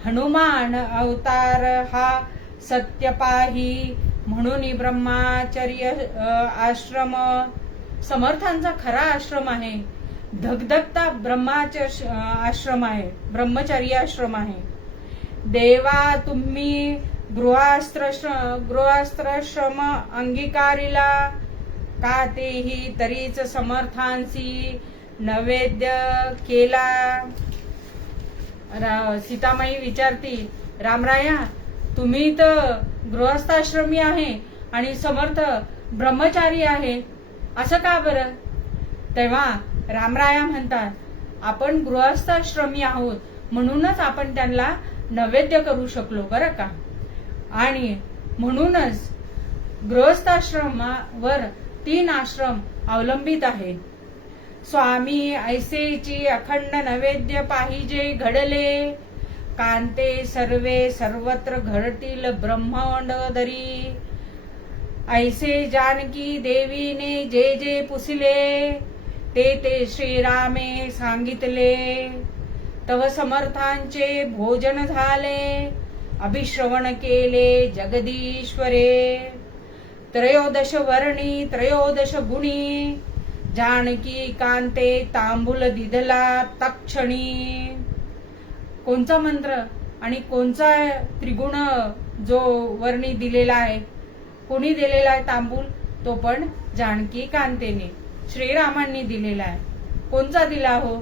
हनुमान अवतार हा सत्य पाही, म्हणून ब्रह्मचर्य आश्रम. समर्थांचा खरा आश्रम आहे, धगधगता ब्रह्मचर्य आश्रम आहे, ब्रह्मचर्याश्रम आहे. देवा तुम्ही गृहस्थाश्रम अंगीकारिला, का तेही तरीच समर्थांशी नैवेद्य केला. सीतामाई विचारती, रामराया तुम्ही तर गृहस्थाश्रमी आहे आणि समर्थ ब्रह्मचारी आहे, असं का बरं? तेव्हा रामराया म्हणतात, आपण गृहस्थाश्रमी आहोत म्हणूनच आपण त्यांना नैवेद्य करू शकलो बरं का. आणि म्हणूनच गृहस्थाश्रमावर 3 आश्रम अवलंबित आहेत. स्वामी ऐसेची अखंड नैवेद्य पाहिजे घडले, कांते सर्वे सर्वत्र घडतील ब्रह्मांड दरी. ऐसे जानकी देवीने जे जे पुसिले, ते श्रीरामे सांगितले. तव समर्थांचे भोजन झाले, अभिश्रवण केले जगदीश्वरे. त्रयोदश वर्णी त्रयोदश गुणी, जानकी कांते तांबूल दिधला तक्षणी. कोणचा मंत्र आणि कोणचा त्रिगुण जो वर्णी दिलेला आहे, कोणी दिलेला आहे तांबूल? तो पण जानकी कांतेने, श्रीरामांनी दिलेला आहे. कोणचा दिला हो?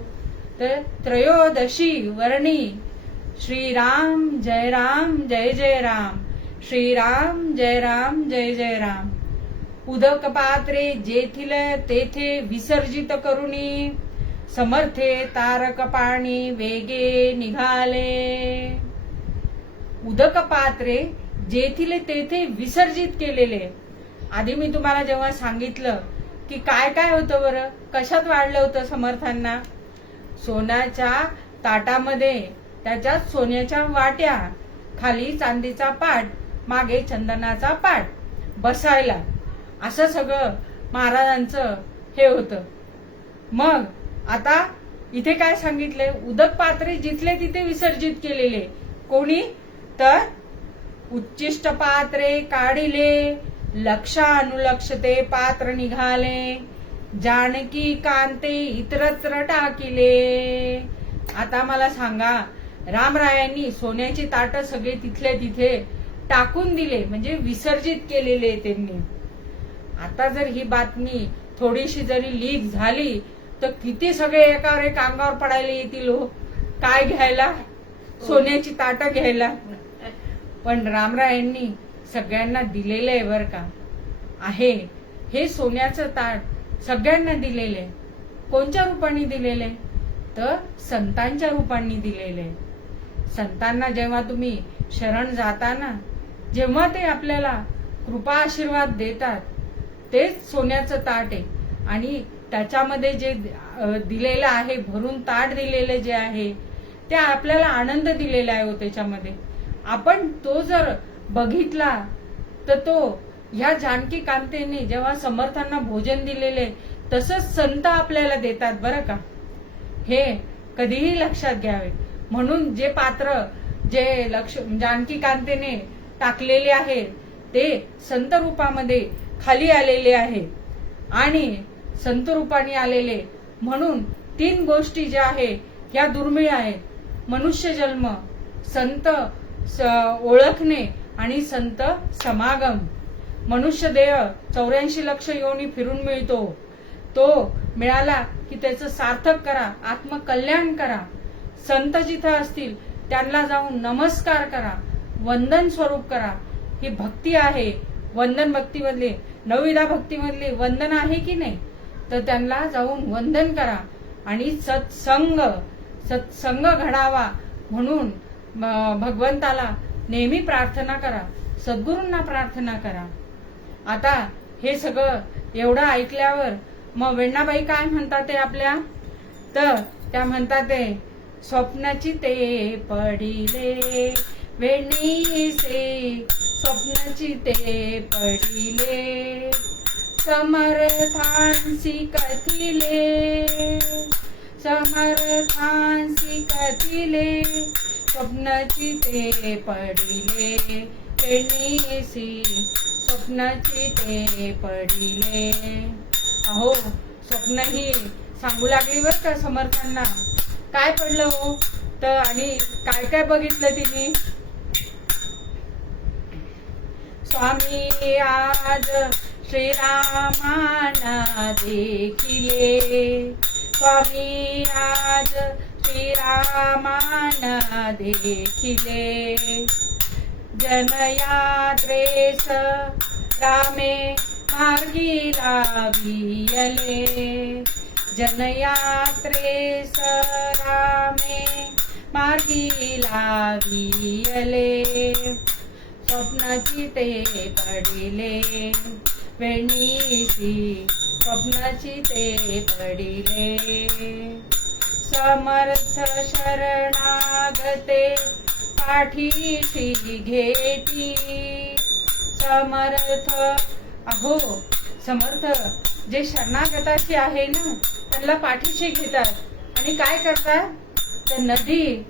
तर त्रयोदशी वर्णी श्रीराम जय राम जय जय राम, श्रीराम जय राम जय जय राम. उदक पात्रे जेथील तेथे विसर्जित करुणी, समर्थे तारक पाणी वेगे निघाले. उदक पात्रे जेथील तेथे विसर्जित केलेले. आधी मी तुम्हाला जेव्हा सांगितलं की काय काय होतं बरं, कशात वाढलं होतं समर्थांना, सोन्याच्या ताटामध्ये त्याच्यात सोन्याच्या वाट्या, खाली चांदीचा पाट, मागे चंदनाचा पाट, बसायला, असं सगळं महाराजांचं हे होतं. मग आता इथे काय सांगितले, उदक पात्रे जिथले तिथे विसर्जित केलेले. कोणी? तर उच्चिष्ट पात्रे काढिले, लक्षानुलक्ष ते पात्र निघाले, जानकी कांते इतरत्र टाकिले. आता मला सांगा, रामरायांनी सोन्याची ताट सगळे तिथले तिथे टाकून दिले, म्हणजे विसर्जित केलेले त्यांनी. आता जर ही बातमी थोडीशी जरी लीक झाली तर किती सगळे एकावर एक अंगावर पडायला येतील हो. काय घ्यायला? सोन्याची ताट घ्यायला. पण रामरायांनी सगळ्यांना दिलेलं आहे बर का, आहे हे सोन्याचं ताट सगळ्यांना दिलेले. कोणत्या रूपाने दिलेले? तर संतांच्या रूपाने दिलेले. संतांना जेव्हा तुम्ही शरण जाताना, जेव्हा ते आपल्याला कृपा आशीर्वाद देतात, तेच सोन्याचं ताट आहे. आणि त्याच्यामध्ये जे दिलेलं आहे, भरून ताट दिलेलं जे आहे, ते आपल्याला आनंद दिलेला आहे हो त्याच्यामध्ये. आपण तो जर बघितला तर तो ह्या जानकी कांतेने जेव्हा समर्थांना भोजन दिलेले तसंच संत आपल्याला देतात बरं का. हे कधीही लक्षात घ्यावे. म्हणून जे पात्र जे जानकी कांतेने टाकलेले आहे ते संत रूपामध्ये खाली आलेले आहे आणि संत रूपाने आलेले म्हणून 3 गोष्टी ज्या आहे ह्या दुर्मिळ आहेत. मनुष्य जन्म, संत ओळखणे आणि संत समागम. मनुष्य देह 84 लक्ष योनी फिरून मिळतो. तो मिळाला की त्याचं सार्थक करा, आत्मकल्याण करा. संत जिथं असतील त्यांना जाऊन नमस्कार करा, वंदन स्वरूप करा. ही भक्ती आहे. वंदन भक्तीमधले 9विधा भक्तीमधले वंदन आहे की नाही, तर त्यांना जाऊन वंदन करा आणि सत्संग घडावा म्हणून भगवंताला नेहमी प्रार्थना करा, सद्गुरूंना प्रार्थना करा. आता हे सगळं एवढं ऐकल्यावर मग वेण्णाबाई काय म्हणतात ते आपल्या, तर त्या म्हणतात ते स्वप्नाची ते पडिले वेणीसे, स्वप्नाची ते पडिले समर्थांसी कथिले, समर्थांसी कथिले, स्वप्नाची ते पडिले वेणीसी, स्वप्नाची ते पडिले. अहो स्वप्न ही सांगू लागली बर का समर्थांना. काय पडलं हो तर आणि काय काय बघितलं तिने. स्वामी आज श्रीरामाना देखिले, स्वामी आज श्रीरामाना देखिले, जनयात्रेस रामे मार्गी लावियले, जनयात्रेस रामे मार्गी लावियले, स्वप्नाची ते पडिले वेणीसी, स्वप्नाची ते पडिले. समर्थ शरणागते पाठीशी घेती, समर्थ. अहो समर्थ जे शरणागताशी आहे ना त्यांना पाठीशी घेतात आणि काय करतात, तर नदी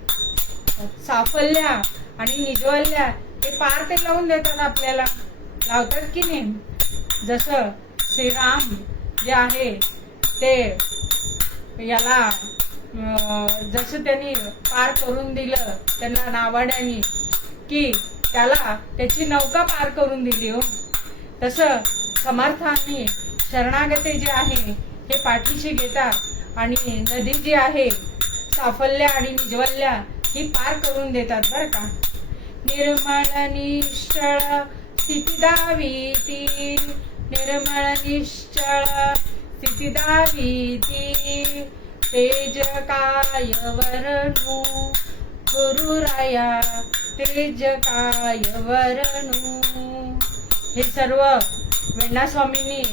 साफल्ल्या आणि निजवल्ल्या हे पार ते लावून देतात, आपल्याला लावतात की नाही. जसं श्रीराम जे आहे ते याला जसं त्यांनी पार करून दिलं त्यांना नावाड्यानी की त्याला त्याची नौका पार करून दिली हो, तसं समर्थांनी शरणागते जे आहे हे पाठीशी घेतात आणि नदी जी आहे साफल्ल्या आणि निजवल्ल्या ही पार करून देतात बरं का. निर्मळ निश्चळ स्थिती दावीती, निर्मळ निश्चळ स्थिती दावीती, तेज काय वर्णू गुरुराया, तेज काय वर्णू. हे सर्व वेण्णा स्वामींनी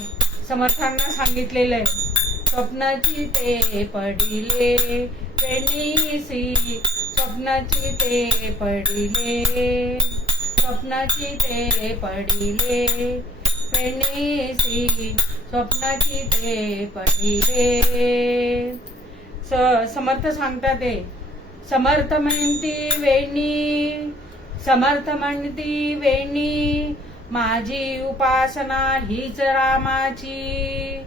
समर्थांना सांगितलेलं आहे. स्वप्नाची ते पडिले वेणीसी, स्वप्नाची ते पडिले, स्वप्नाची ते पडिले वेणीसी, स्वप्नाची ते पडिले. समर्थ सांगतात ते समर्थ म्हणती वेणी, समर्थ म्हणती वेणी, माझी उपासना हीच रामाची,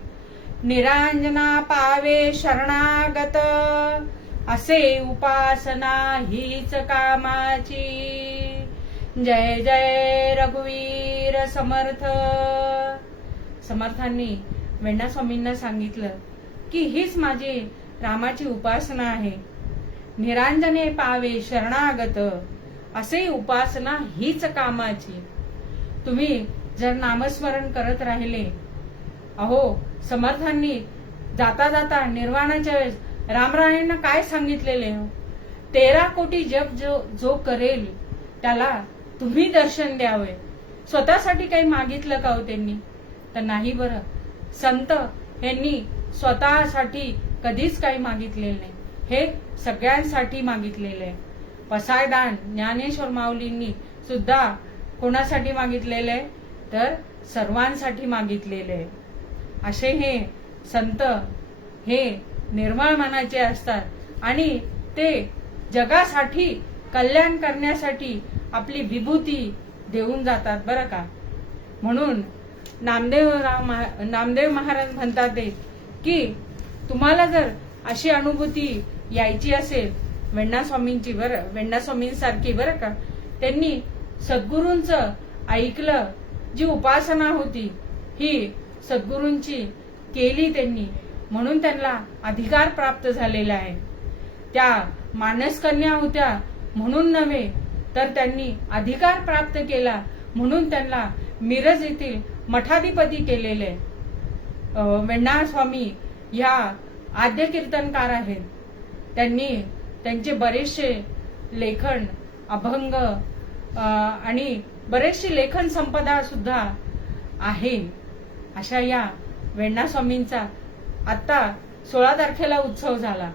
निरांजना पावे शरणागत, असे उपासना हीच कामाची. जय जय रघुवीर समर्थ. समर्थांनी वेण्णा स्वामींना सांगितलं की हीच माझी रामाची उपासना आहे. निरांजने पावे शरणागत, असे उपासना हीच कामाची. तुम्ही जर नामस्मरण करत राहिले, अहो समर्थांनी जाता जाता निर्वाणाच्या वेळेस रामरायांना काय सांगितलेले हो, 13 कोटी जप जो करेल त्याला तुम्ही दर्शन द्यावे. स्वतःसाठी काही मागितलं का हो त्यांनी, तर नाही बरं. संत यांनी स्वतःसाठी कधीच काही मागितलेलं नाही, हे सगळ्यांसाठी मागितलेलं आहे. पसायदान ज्ञानेश्वर माऊलींनी सुद्धा कोणासाठी मागितलेलं आहे, तर सर्वांसाठी मागितलेलं आहे. असे हे संत हे निर्मळ मनाचे असतात आणि ते जगासाठी कल्याण करण्यासाठी आपली विभूती देऊन जातात बरं का. म्हणून नामदेव महाराज म्हणतात की तुम्हाला जर अशी अनुभूती यायची असेल वेण्णास्वामींसारखी बरं का, त्यांनी सद्गुरूंचं ऐकलं, जी उपासना होती ही सद्गुरूंची केली त्यांनी, म्हणून त्यांना अधिकार प्राप्त झालेला आहे. त्या मानसकन्या होत्या म्हणून नव्हे, तर त्यांनी अधिकार प्राप्त केला म्हणून त्यांना मिरज येथील मठाधिपती केलेले. वेण्णास्वामी ह्या आद्य कीर्तनकार आहेत. त्यांनी त्यांचे बरेचसे लेखन, अभंग आणि बरेचशी लेखन संपदा सुद्धा आहे. अशा या वेण्णास्वामींचा आता 16 तारखेला उत्सव झाला.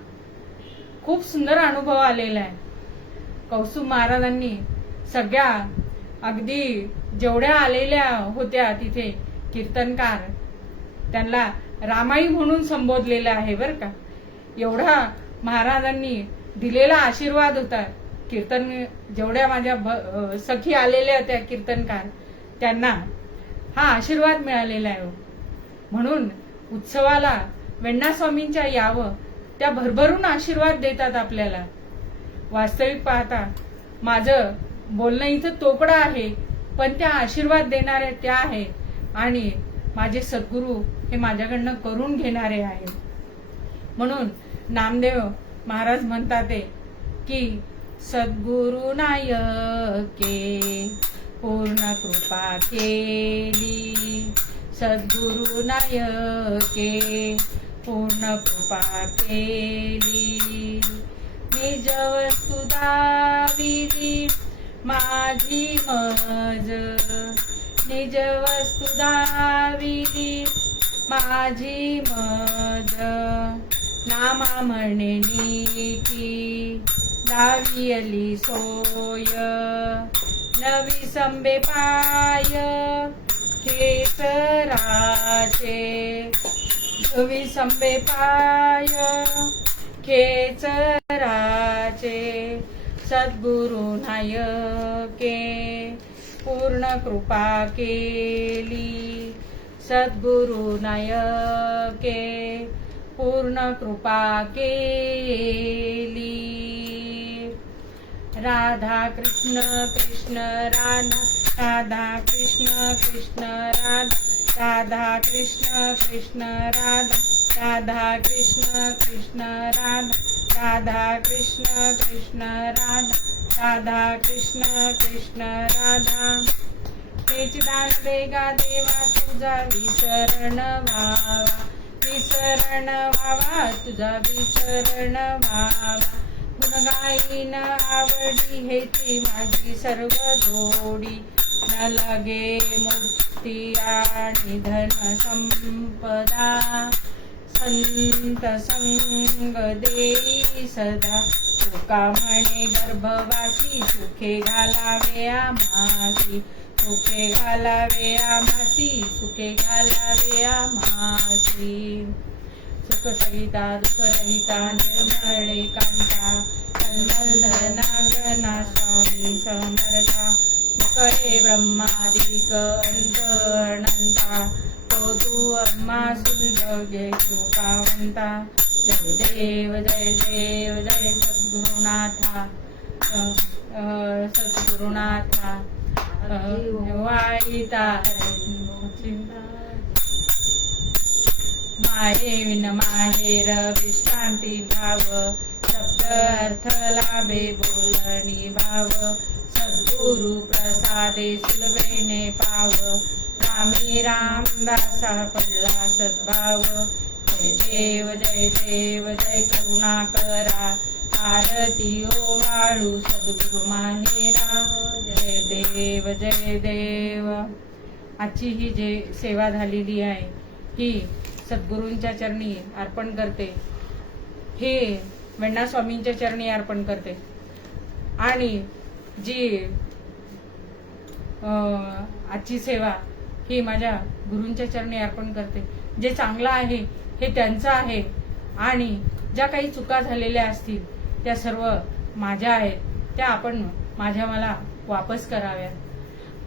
खूप सुंदर अनुभव आलेला आहे. कौस्तुभ महाराजांनी सगळ्या अगदी जेवढ्या आलेल्या होत्या तिथे कीर्तनकार, त्यांना रामाई म्हणून संबोधलेलं आहे बरं का. एवढा महाराजांनी दिलेला आशीर्वाद होता. कीर्तन जेवढ्या माझ्या सखी आलेल्या होत्या कीर्तनकार, त्यांना हा आशीर्वाद मिळालेला आहे. म्हणून उत्सवाला वेण्णास्वामींच्या यावं, त्या भरभरून आशीर्वाद देतात आपल्याला. वास्तविक पाहता माझं बोलणं इथं तोकडं आहे, पण त्या आशीर्वाद देणाऱ्या त्या आहेत आणि माझे सद्गुरू हे माझ्याकडनं करून घेणारे आहेत. म्हणून नामदेव महाराज म्हणतात की सद्गुरु नायके पूर्ण कृपा केली, सद्गुरु नायके पूर्ण कृपा केली, निज वस्तु दाविली माझी मज, निज वस्तु दाविली माझी मज, नामा म्हणेनी की दावियली सोय, नवी संबे पाय खेचराचे, नवी संबे पाय खेचराचे, सद्गुरु नायके पूर्ण कृपा केली, सद्गुरु नायके पूर्ण कृपा केली. राधा कृष्ण कृष्ण राधा, राधा कृष्ण कृष्ण राधा, राधा कृष्ण कृष्ण राधा, राधा कृष्ण कृष्ण राधा, राधा कृष्ण कृष्ण राधा, राधा कृष्ण कृष्ण राधा. हेच दान देगा देवा तुझा विसरण व्हावा, विसरण व्हावा तुझा विसरण व्हावा, गुण गाईन आवडी हेची माझी सर्व जोडी, न लगे मुक्ती आणि धन संपदा, संत संग देई सदा, तुका म्हणे गर्भवासी सुखे घालावे आम्हासी, सुखे घालावे आम्हासी, सुखे घालावे आम्हासी. सुख सहिता दुःख रहिता निर्मळे कांता, कल्मल धनागना स्वामी समर्था, करे ब्रह्मादिक अंत अनंता, तो तू अम्मा सुलभगे कृपावंता. जय देव जय देव जय सद्गुरुनाथा, सद्गुरुनाथा वाईता चिंता. माहे विन माहेर विश्रांती भाव, शब्द अर्थ लाभे बोलणी भाव, सद्गुरु प्रसादे सुलभेने पाव, रामी रामदासा पडला सद्भाव. जय देव जय देव जय करुणाकरा, आरती ओवाळू सद्गुरु माहेरा. जय देव जय देव. आजची ही जे सेवा झालेली आहे ही सद्गुरूंच्या चरणी अर्पण करते, हे वेण्णास्वामींच्या चरणी अर्पण करते. आणि जी आजची सेवा ही माझ्या गुरूंच्या चरणी अर्पण करते. जे चांगलं आहे हे त्यांचं आहे आणि ज्या काही चुका झालेल्या असतील त्या सर्व माझ्या आहेत, त्या आपण माझ्या मला वापस कराव्यात.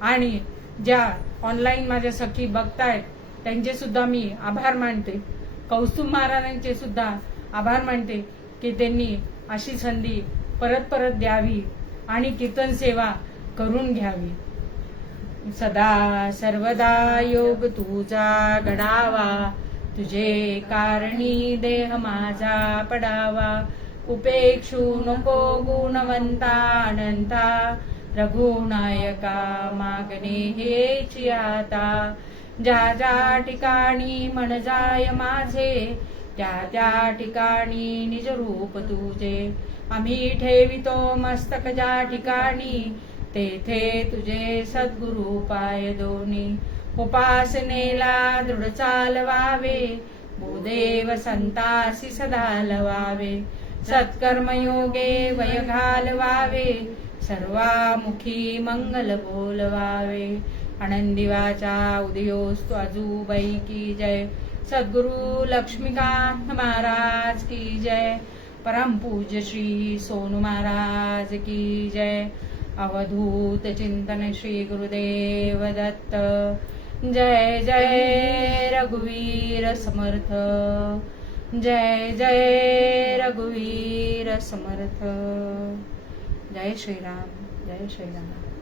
आणि ज्या ऑनलाईन माझ्या सखी बघतायत त्यांचे सुद्धा मी आभार मानते. कौस्तुभ महाराजांचे सुद्धा आभार मानते की त्यांनी अशी संधी परत परत द्यावी आणि कीर्तन सेवा करून घ्यावी. सदा सर्वदा योग तुझा घडावा, तुझे कारणी देह माझा पडावा. उपेक्षू नको गुणवंता अनंता, रघुनायका मागणे हेची आता. ज्या ज्या ठिकाणी मन जाय माझे, त्या त्या ठिकाणी निज रूप तुझे. आम्ही ठेवितो मस्तक ज्या ठिकाणी, तेथे तुझे सद्गुरु पाय दोन्ही. उपासनेला दृढ चालवावे, भूदेव संतासी सदा लवावे. सत्कर्मयोगे वय घालवावे, सर्वामुखी मंगल बोलवावे. आनंदी वाचा उदयोस्तु आजूबाई की जय. सद्गुरु लक्ष्मीकांत महाराज की जय. परम पूज्य श्री सोनू महाराज की जय. अवधूत चिंतन श्री गुरुदेव दत्त. जय जय रघुवीर समर्थ. जय जय रघुवीर समर्थ. जय श्रीराम. जय श्रीराम.